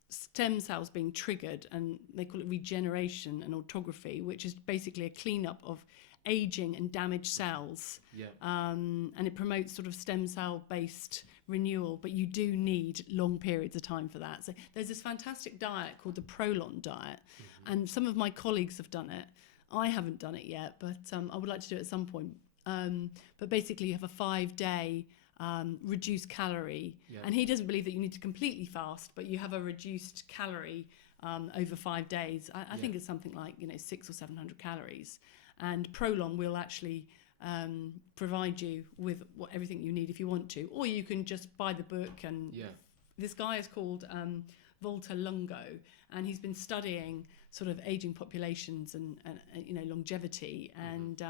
stem cells being triggered, and they call it regeneration and autophagy, which is basically a cleanup of aging and damaged cells. Yeah. And it promotes sort of stem cell based renewal, but you do need long periods of time for that. So there's this fantastic diet called the Prolon diet, and some of my colleagues have done it. I haven't done it yet, but I would like to do it at some point. But basically, you have a 5-day reduced calorie, and he doesn't believe that you need to completely fast, but you have a reduced calorie over 5 days. I think it's something like 600 or 700 calories, and Prolon will actually provide you with everything you need if you want to, or you can just buy the book. And this guy is called Walter Longo, and he's been studying sort of aging populations and longevity, and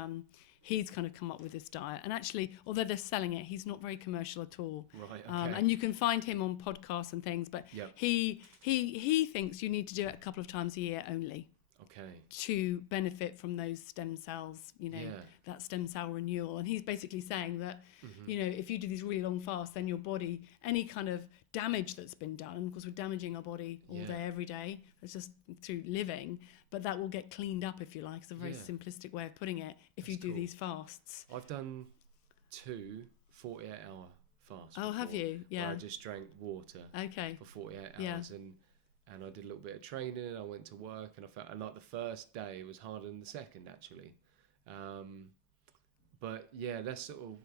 he's kind of come up with this diet. And actually, although they're selling it, he's not very commercial at all. Right. Okay. And you can find him on podcasts and things, but he thinks you need to do it a couple of times a year only. Okay. To benefit from those stem cells, that stem cell renewal. And he's basically saying that, if you do these really long fasts, then your body, any kind of damage that's been done, and of course we're damaging our body all day, every day, it's just through living, but that will get cleaned up, if you like. It's a very simplistic way of putting it, if you do these fasts. I've done 2 48-hour fasts. Oh, have you? Yeah. Where I just drank water for 48 hours, and I did a little bit of training. I went to work, and I felt, and like the first day was harder than the second, actually. But yeah, that's sort of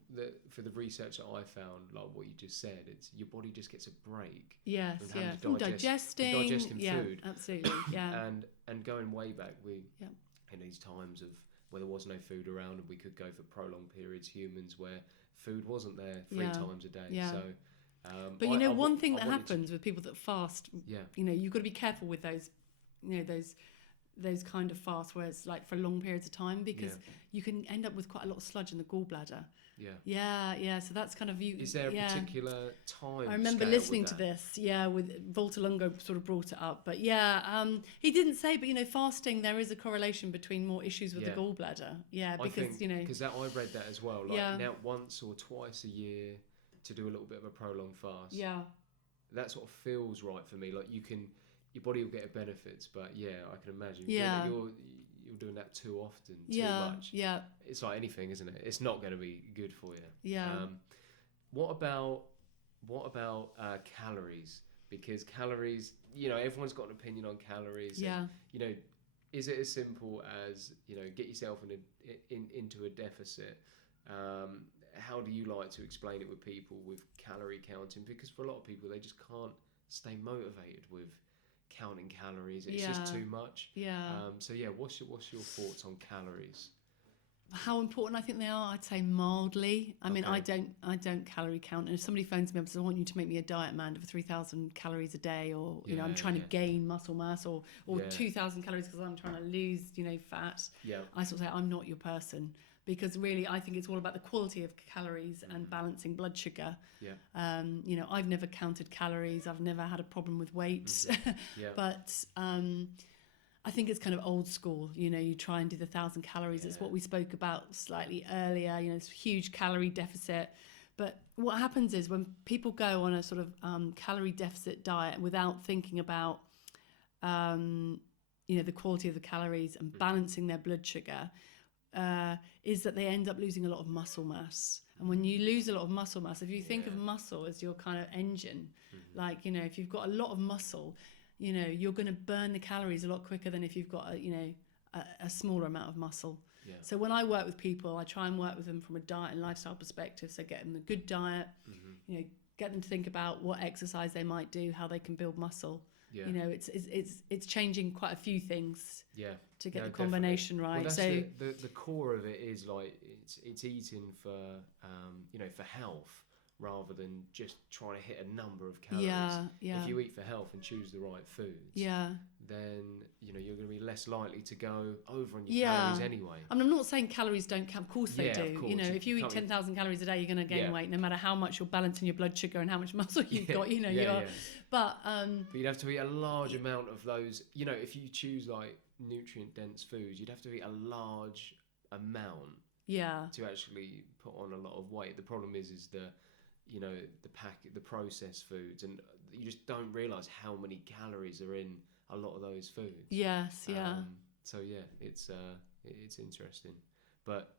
for the research that I found, like what you just said, it's your body just gets a break. Yes, from digesting food. Absolutely, and going way back, in these times of where there was no food around, and we could go for prolonged periods, humans where food wasn't there 3 times a day. So. But one thing that happens with people that fast, you've got to be careful with those, those kind of fasts where it's like for long periods of time, because you can end up with quite a lot of sludge in the gallbladder. So that's kind of you. Is there a particular time? I remember listening to this, with Walter Longo sort of brought it up, but he didn't say, but fasting, there is a correlation between more issues with the gallbladder. Because because I read that as well. Like now, once or twice a year, to do a little bit of a prolonged fast. That sort of feels right for me. Like your body will get benefits, but I can imagine you're doing that too often, too much. It's like anything, isn't it? It's not going to be good for you. What about calories? Because calories, everyone's got an opinion on calories. And, is it as simple as get yourself into a deficit? How do you like to explain it with people with calorie counting? Because for a lot of people, they just can't stay motivated with counting calories. It's just too much. What's your thoughts on calories? How important I think they are, I'd say mildly. I mean, I don't calorie count. And if somebody phones me up and says, I want you to make me a diet, Amanda, for 3,000 calories a day, or I'm trying to gain muscle mass, or 2,000 calories because I'm trying to lose fat, I sort of say, I'm not your person. Because really, I think it's all about the quality of calories and balancing blood sugar. I've never counted calories. I've never had a problem with weight. But I think it's kind of old school. You try and do the 1,000 calories. It's what we spoke about slightly earlier. It's a huge calorie deficit. But what happens is when people go on a sort of calorie deficit diet without thinking about the quality of the calories and balancing their blood sugar, is that they end up losing a lot of muscle mass. And when you lose a lot of muscle mass, if you think of muscle as your kind of engine, like, if you've got a lot of muscle, you're going to burn the calories a lot quicker than if you've got a smaller amount of muscle. So when I work with people, I try and work with them from a diet and lifestyle perspective. So get them a good diet, get them to think about what exercise they might do, how they can build muscle. It's changing quite a few things to get the combination right. Well, so the core of it is like it's eating for for health rather than just trying to hit a number of calories. Yeah. If you eat for health and choose the right foods, then you're going to be less likely to go over on your calories anyway. I mean, I'm not saying calories don't count. Of course they do. Of course. If you eat 10,000 calories a day, you're going to gain weight, no matter how much you're balancing your blood sugar and how much muscle you've got. But you'd have to eat a large amount of those. If you choose like nutrient dense foods, you'd have to eat a large amount. To actually put on a lot of weight. The problem is the processed foods, and you just don't realise how many calories are in a lot of those foods. So it's interesting, but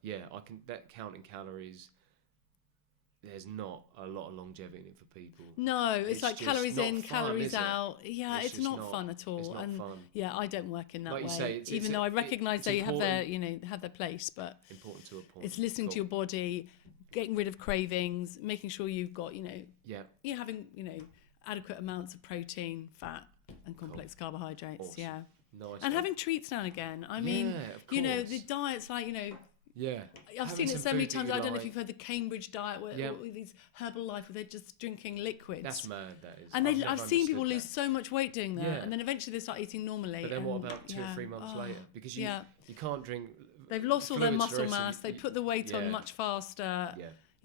counting calories. There's not a lot of longevity in it for people. No, it's like calories in, fun, calories out. It's not fun at all. It's not fun. I don't work in that way. You say, even though I recognise they have their place, but important to a point. It's listening to your body, getting rid of cravings, making sure you've got you're having adequate amounts of protein, fat, and complex carbohydrates. Awesome. Nice. And having treats now and again. I mean, the diet's like I've seen it so many times. I don't know if you've heard the Cambridge diet, where with these Herbalife, where they're just drinking liquids. That's mad. That is. And I've seen people lose so much weight doing that, and then eventually they start eating normally. But then what about 2 or 3 months later? Because you can't drink. They've lost all their muscle mass. They put the weight on much faster.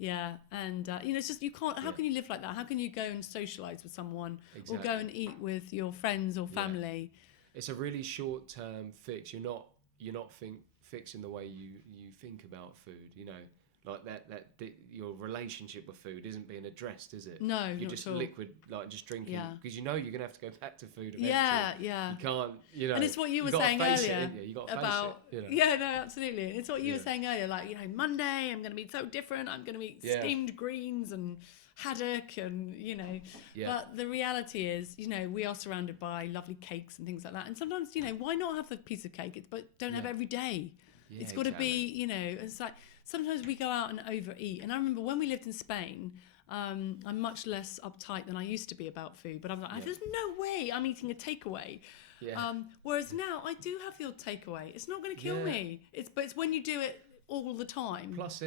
And it's just you can't. How can you live like that? How can you go and socialise with someone or go and eat with your friends or family? It's a really short-term fix. You're not fixing the way you think about food, like that your relationship with food isn't being addressed, is it? No, you're just liquid, like just drinking, because you're going to have to go back to food eventually. You can't, and it's what you were saying earlier about absolutely. It's what you were saying earlier, like Monday I'm going to be so different. I'm going to eat steamed greens and haddock and but the reality is we are surrounded by lovely cakes and things like that, and sometimes why not have the piece of cake, but don't have every day. It's got to be it's like sometimes we go out and overeat, and I remember when we lived in Spain, I'm much less uptight than I used to be about food, but I'm like there's no way I'm eating a takeaway. Whereas now I do have the odd takeaway. It's not going to kill me. It's when you do it all the time. Plus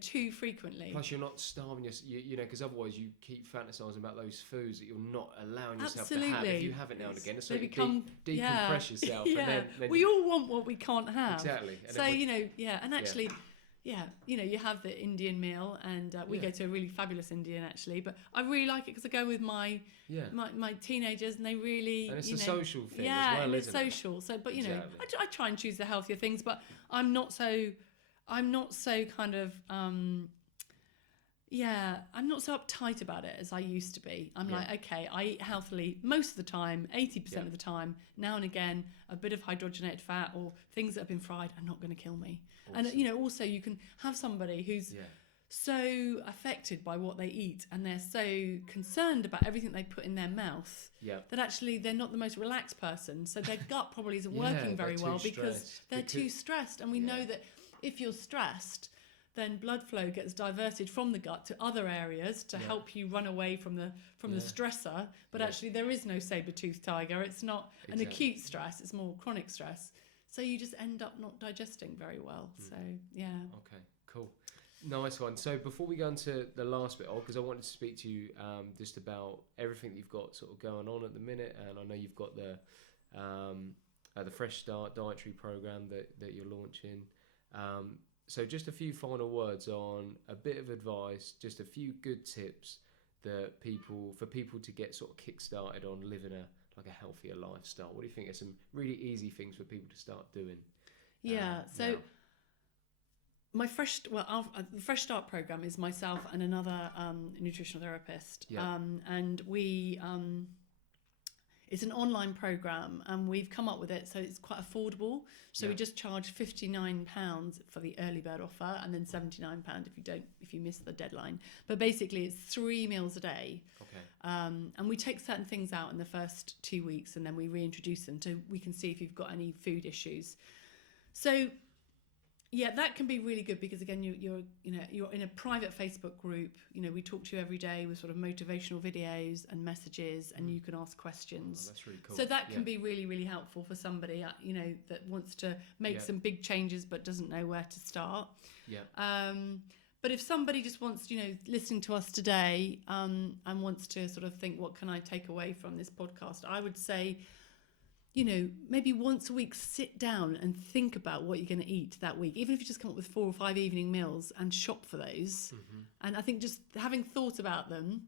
too frequently. Plus you're not starving yourself, because otherwise you keep fantasising about those foods that you're not allowing yourself to have. If you have it now and again, so you decompress yourself. And then we all want what we can't have. Exactly. And so, and actually... you have the Indian meal, and we go to a really fabulous Indian actually. But I really like it because I go with my teenagers, and they really and it's a social thing as well, and it's isn't it? social. So, but I try and choose the healthier things, but I'm not so kind of I'm not so uptight about it as I used to be. I'm like, okay, I eat healthily most of the time, 80% of the time. Now and again, a bit of hydrogenated fat or things that have been fried are not going to kill me. Awesome. And also you can have somebody who's so affected by what they eat, and they're so concerned about everything they put in their mouth that actually they're not the most relaxed person. So their gut probably isn't working very well because they're too stressed. And we know that if you're stressed, then blood flow gets diverted from the gut to other areas to help you run away from the stressor. But actually there is no saber-toothed tiger. It's not an acute stress, it's more chronic stress. So you just end up not digesting very well. So, Okay, cool. Nice one. So before we go into the last bit, because I wanted to speak to you just about everything that you've got sort of going on at the minute, and I know you've got the Fresh Start dietary program that you're launching. So just a few final words on a bit of advice, just a few good tips that for people to get sort of kick-started on living a healthier lifestyle. What do you think are some really easy things for people to start doing? So my the Fresh Start program is myself and another nutritional therapist, and we it's an online program, and we've come up with it so it's quite affordable. So we just charge £59 for the early bird offer, and then £79 if you miss the deadline. But basically, it's 3 meals a day. Okay. And we take certain things out in the first 2 weeks, and then we reintroduce them so we can see if you've got any food issues. So that can be really good because again you're in a private Facebook group. We talk to you every day with sort of motivational videos and messages, and you can ask questions. That's really cool. So that can be really, really helpful for somebody that wants to make some big changes but doesn't know where to start. But if somebody just wants, listening to us today, and wants to sort of think, what can I take away from this podcast? I would say, maybe once a week, sit down and think about what you're going to eat that week. Even if you just come up with 4 or 5 evening meals and shop for those. And I think just having thought about them,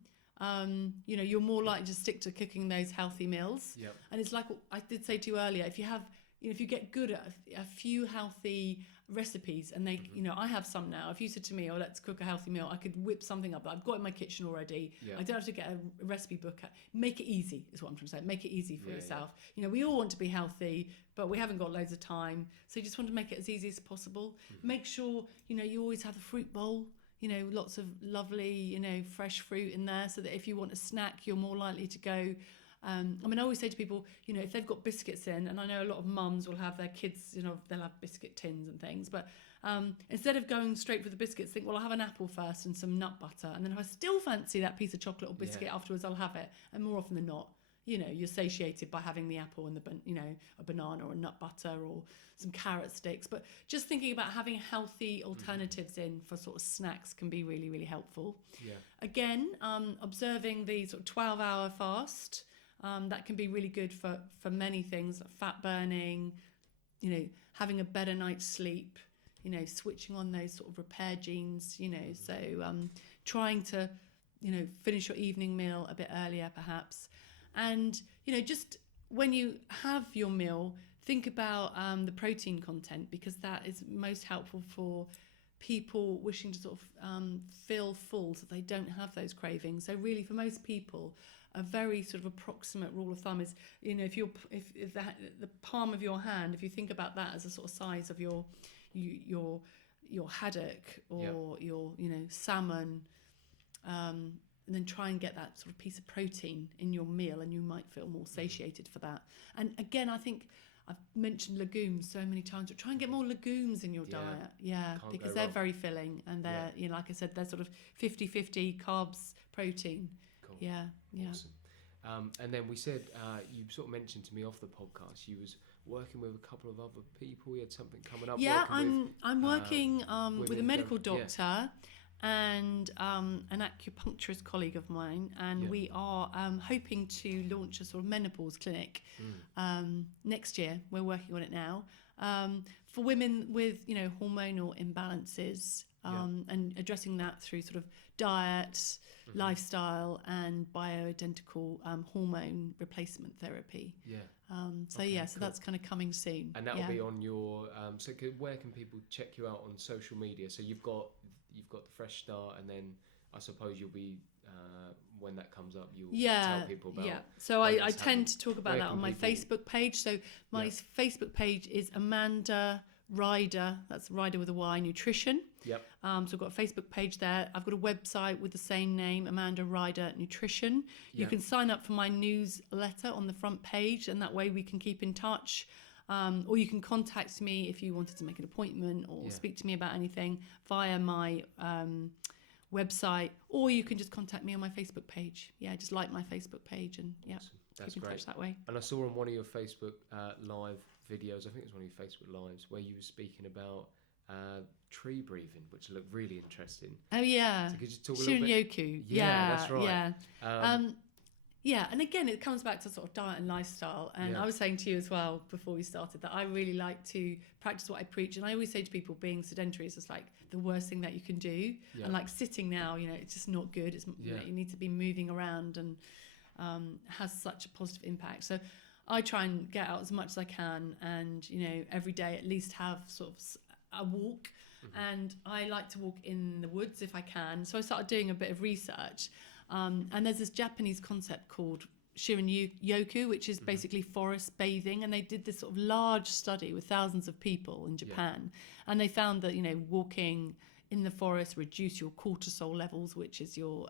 you're more likely to stick to cooking those healthy meals. Yep. And it's like what I did say to you earlier, if you get good at a few healthy recipes, and they, I have some now. If you said to me, "Oh, let's cook a healthy meal," I could whip something up that I've got in my kitchen already. Yeah. I don't have to get a recipe book. Make it easy is what I'm trying to say. Make it easy for yourself. We all want to be healthy, but we haven't got loads of time, so you just want to make it as easy as possible. Make sure you always have a fruit bowl. Lots of lovely, fresh fruit in there, so that if you want a snack, you're more likely to go. I always say to people, if they've got biscuits in, and I know a lot of mums will have their kids, they'll have biscuit tins and things, but instead of going straight for the biscuits, think, well, I'll have an apple first and some nut butter, and then if I still fancy that piece of chocolate or biscuit afterwards, I'll have it. And more often than not, you're satiated by having the apple and a banana or a nut butter or some carrot sticks. But just thinking about having healthy alternatives in for sort of snacks can be really, really helpful. Yeah. Again, observing the sort of 12-hour fast. That can be really good for many things, like fat burning, having a better night's sleep, switching on those sort of repair genes, so trying to, finish your evening meal a bit earlier perhaps. And, just when you have your meal, think about the protein content, because that is most helpful for people wishing to sort of feel full so they don't have those cravings. So really, for most people, a very sort of approximate rule of thumb is, if the palm of your hand, if you think about that as a sort of size of your haddock or your salmon, and then try and get that sort of piece of protein in your meal, and you might feel more satiated for that. And again, I think I've mentioned legumes so many times, but try and get more legumes in your diet. Because they're very filling, and they're, like I said, they're sort of 50-50 carbs, protein. Cool. Yeah. Awesome. And then we said, you sort of mentioned to me off the podcast, you was working with a couple of other people. You had something coming up. Yeah, I'm working with a medical doctor and an acupuncturist colleague of mine, and we are hoping to launch a sort of menopause clinic next year. We're working on it now for women with hormonal imbalances, and addressing that through sort of diet, lifestyle, and bioidentical hormone replacement therapy. So cool. That's kind of coming soon. And that will be on your. Where can people check you out on social media? So you've got the Fresh Start, and then I suppose you'll be when that comes up, you'll tell people about. Yeah. So I tend to talk about that on my Facebook page. So my Facebook page is Amanda Ryder. That's Ryder with a Y, Nutrition. Yep. So I've got a Facebook page there. I've got a website with the same name, Amanda Ryder Nutrition. You can sign up for my newsletter on the front page, and that way we can keep in touch. Or you can contact me if you wanted to make an appointment or speak to me about anything via my website, or you can just contact me on my Facebook page. Yeah, just like my Facebook page, and awesome. That's keep in touch that way. And I saw on one of your Facebook live videos, I think it was one of your Facebook lives, where you were speaking about tree breathing, which looked really interesting. Oh yeah, so could you talk a little bit? Yoku. Yeah, that's right. Yeah. And again, it comes back to sort of diet and lifestyle. And I was saying to you as well before we started that I really like to practice what I preach. And I always say to people, being sedentary is just like the worst thing that you can do. And like sitting now, it's just not good. It's you need to be moving around, and has such a positive impact. So I try and get out as much as I can, and every day at least have sort of a walk. And I like to walk in the woods if I can. So I started doing a bit of research. And there's this Japanese concept called Shirin-yoku, which is basically forest bathing. And they did this sort of large study with thousands of people in Japan. And they found that, walking in the forest reduced your cortisol levels, which is your,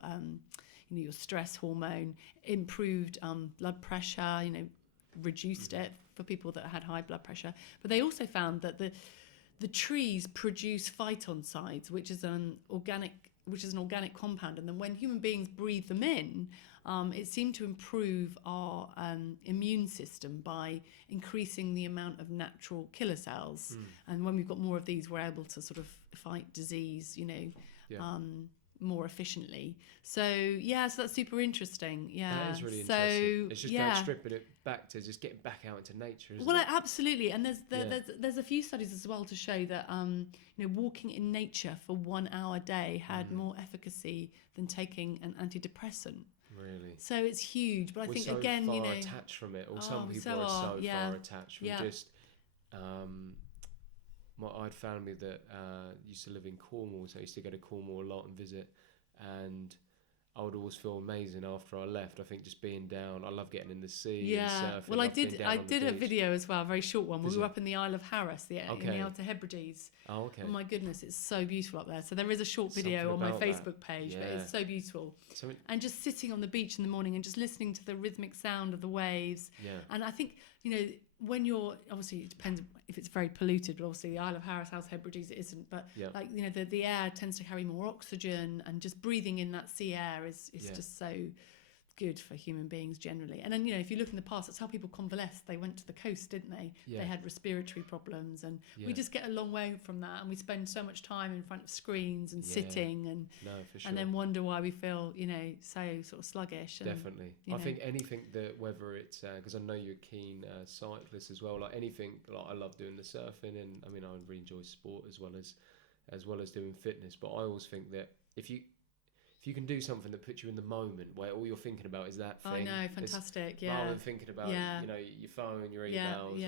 your stress hormone, improved blood pressure, reduced it for people that had high blood pressure. But they also found that the trees produce phytoncides, which is an organic which is an organic compound, and then when human beings breathe them in, it seemed to improve our immune system by increasing the amount of natural killer cells. And when we've got more of these, we're able to sort of fight disease, more efficiently. So so that's super interesting. That is really interesting. It's just like stripping it back to just getting back out into nature, isn't it? Absolutely. And there's a few studies as well to show that walking in nature for 1 hour a day had more efficacy than taking an antidepressant. Really? So it's huge. But I think so again, far attached from it, or some people are so far attached from just. I'd family that used to live in Cornwall, so I used to go to Cornwall a lot and visit, and I would always feel amazing after I left. I think just being down, I love getting in the sea and surfing. Well, I did a video as well, a very short one. We were up in the Isle of Harris, in the Outer Hebrides. Oh, okay. Oh my goodness, it's so beautiful up there. So there is a short video on my Facebook page, but it's so beautiful. And just sitting on the beach in the morning and just listening to the rhythmic sound of the waves. Yeah. And I think, when you're, obviously it depends if it's very polluted, but obviously the Isle of Harris, South Hebrides, it isn't. But the air tends to carry more oxygen, and just breathing in that sea air is just so good for human beings generally. And then, if you look in the past, that's how people convalesced. They went to the coast, didn't they? Yeah. They had respiratory problems, and we just get a long way from that, and we spend so much time in front of screens and sitting and and then wonder why we feel, so sort of sluggish. And, definitely. I think anything that, whether it's, because I know you're a keen cyclist as well, like anything, like I love doing the surfing, and I mean, I really enjoy sport as well as doing fitness, but I always think that if you can do something that puts you in the moment, where all you're thinking about is that thing. I know, fantastic, rather than thinking about, your phone, your emails,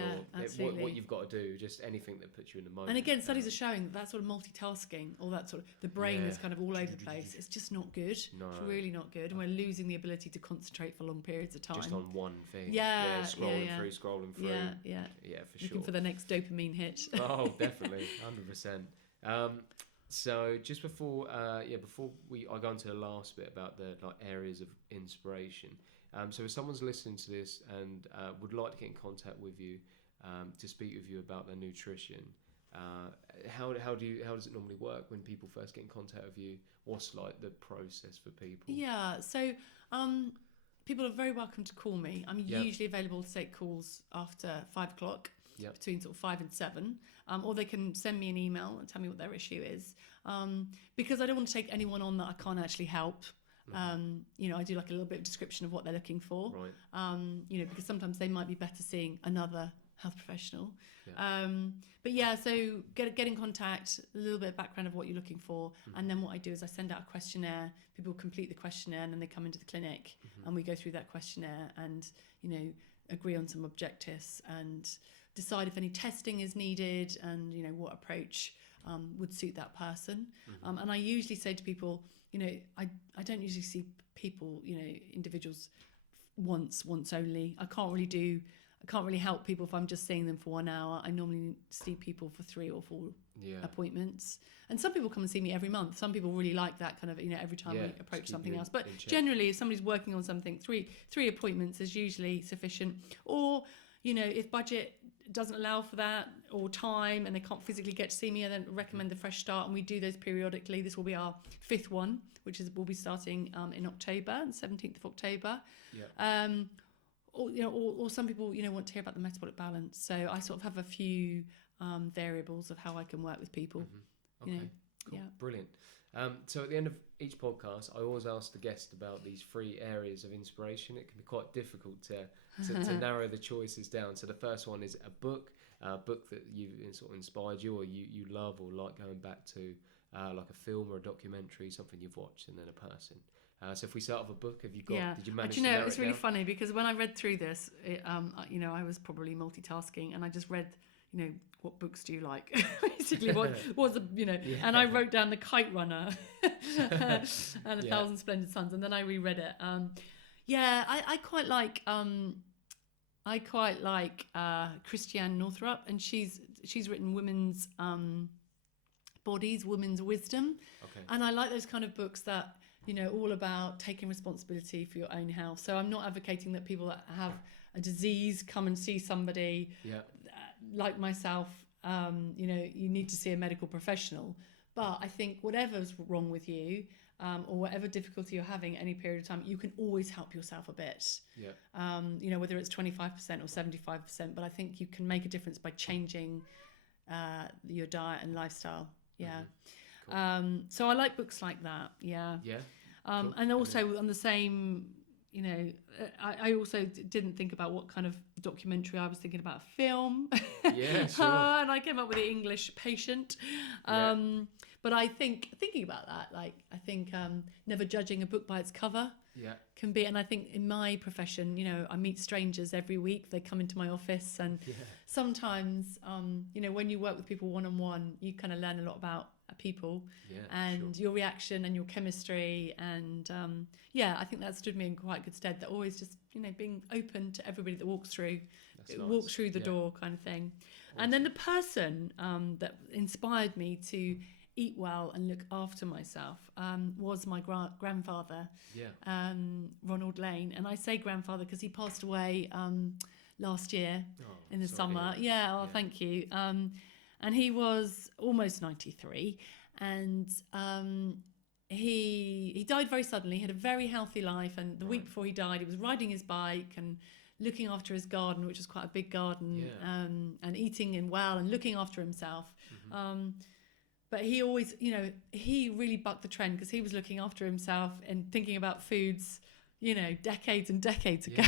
or what you've got to do, just anything that puts you in the moment. And again, studies are showing that sort of multitasking, all that sort of, the brain is kind of all over the place. It's just not good. No. It's really not good. And we're losing the ability to concentrate for long periods of time. Just on one thing. Scrolling through. Yeah, for sure. Looking for the next dopamine hit. Oh, definitely, 100%. So just before I go into the last bit about the areas of inspiration. So if someone's listening to this and would like to get in contact with you to speak with you about their nutrition, how does it normally work when people first get in contact with you? What's like the process for people? Yeah, so people are very welcome to call me. I'm usually available to take calls after 5 o'clock. Between sort of 5 and 7, or they can send me an email and tell me what their issue is, because I don't want to take anyone on that I can't actually help. I do like a little bit of description of what they're looking for, because sometimes they might be better seeing another health professional. So get in contact, a little bit of background of what you're looking for, and then what I do is I send out a questionnaire. People complete the questionnaire, and then they come into the clinic, and we go through that questionnaire and agree on some objectives and decide if any testing is needed, and what approach would suit that person. And I usually say to people, I don't usually see people, individuals once only. I can't really help people if I'm just seeing them for 1 hour. I normally see people for 3 or 4 appointments. And some people come and see me every month. Some people really like that kind of, every time we approach something else. But generally, if somebody's working on something, three appointments is usually sufficient. Or, if budget doesn't allow for that, or time, and they can't physically get to see me, I then recommend the Fresh Start, and we do those periodically. This will be our 5th one, we'll be starting in October, the 17th of October. Or some people, want to hear about the metabolic balance. So I sort of have a few variables of how I can work with people. Okay, cool. Brilliant. So at the end of each podcast, I always ask the guest about these 3 areas of inspiration. It can be quite difficult to narrow the choices down. So the first one is a book that you sort of inspired you, or you love or like going back to, like a film or a documentary, something you've watched, and then a person. So if we start with a book, have you got? Did you manage to narrow it down? It's really funny because when I read through this, I was probably multitasking, and I just read, what books do you like? Basically, what was and I wrote down The Kite Runner and A Thousand Splendid Suns, and then I reread it. I quite like Christiane Northrup, and she's written women's bodies, women's wisdom, and I like those kind of books that all about taking responsibility for your own health. So I'm not advocating that people that have a disease come and see somebody like myself. You need to see a medical professional, But I think whatever's wrong with you, or whatever difficulty you're having at any period of time, you can always help yourself a bit. Yeah. You know, whether it's 25% or 75%, but I think you can make a difference by changing your diet and lifestyle. Yeah. Cool. So I like books like that. Yeah. Yeah. Cool. And also on the same, you know, I also didn't think about what kind of documentary. I was thinking about a film. Yeah, sure. And I came up with The English Patient. But I think, thinking about that, like, I think never judging a book by its cover can be, and I think in my profession, you know, I meet strangers every week. They come into my office, and sometimes, you know, when you work with people one-on-one, you kind of learn a lot about people and your reaction and your chemistry. And I think that stood me in quite good stead, that always just, you know, being open to everybody that walks through. Walks through the door kind of thing. Awesome. And then the person that inspired me to eat well and look after myself was my grandfather, Ronald Lane. And I say grandfather because he passed away last year in the summer. Thank you. And he was almost 93, and he died very suddenly. He had a very healthy life, and the week before he died, he was riding his bike and looking after his garden, which was quite a big garden, and eating and well and looking after himself. But he always, you know, he really bucked the trend, because he was looking after himself and thinking about foods, you know, decades and decades ago,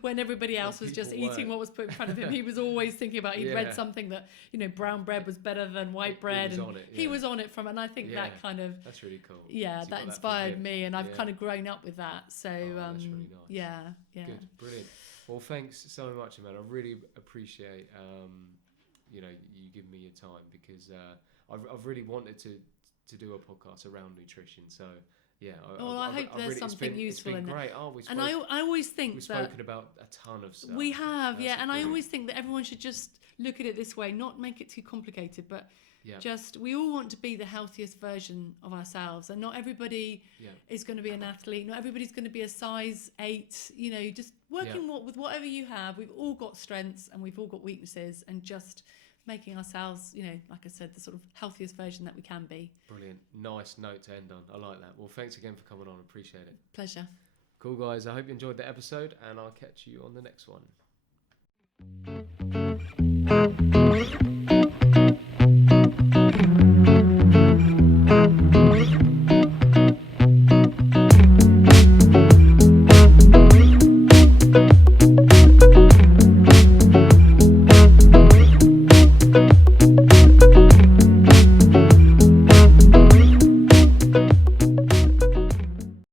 when everybody else was just eating what was put in front of him. He was always thinking about, he'd read something that, you know, brown bread was better than white bread. He was on it from, and I think that kind of, that's really cool. Yeah, that inspired me, and I've kind of grown up with that. So, that's really nice. Yeah. Good, brilliant. Well, thanks so much, man. I really appreciate, you know, you giving me your time, because I've really wanted to do a podcast around nutrition. So yeah. I hope there's something useful in great. that. And I always think we've spoken about a ton of stuff. We have, and I always think that everyone should just look at it this way, not make it too complicated, but just, we all want to be the healthiest version of ourselves, and not everybody is going to be an athlete. Not everybody's going to be a size 8. You know, just working with whatever you have. We've all got strengths and we've all got weaknesses, and just making ourselves, you know, like I said, the sort of healthiest version that we can be. Brilliant. Nice note to end on. I like that. Well, thanks again for coming on. Appreciate it. Pleasure. Cool, guys. I hope you enjoyed the episode, and I'll catch you on the next one.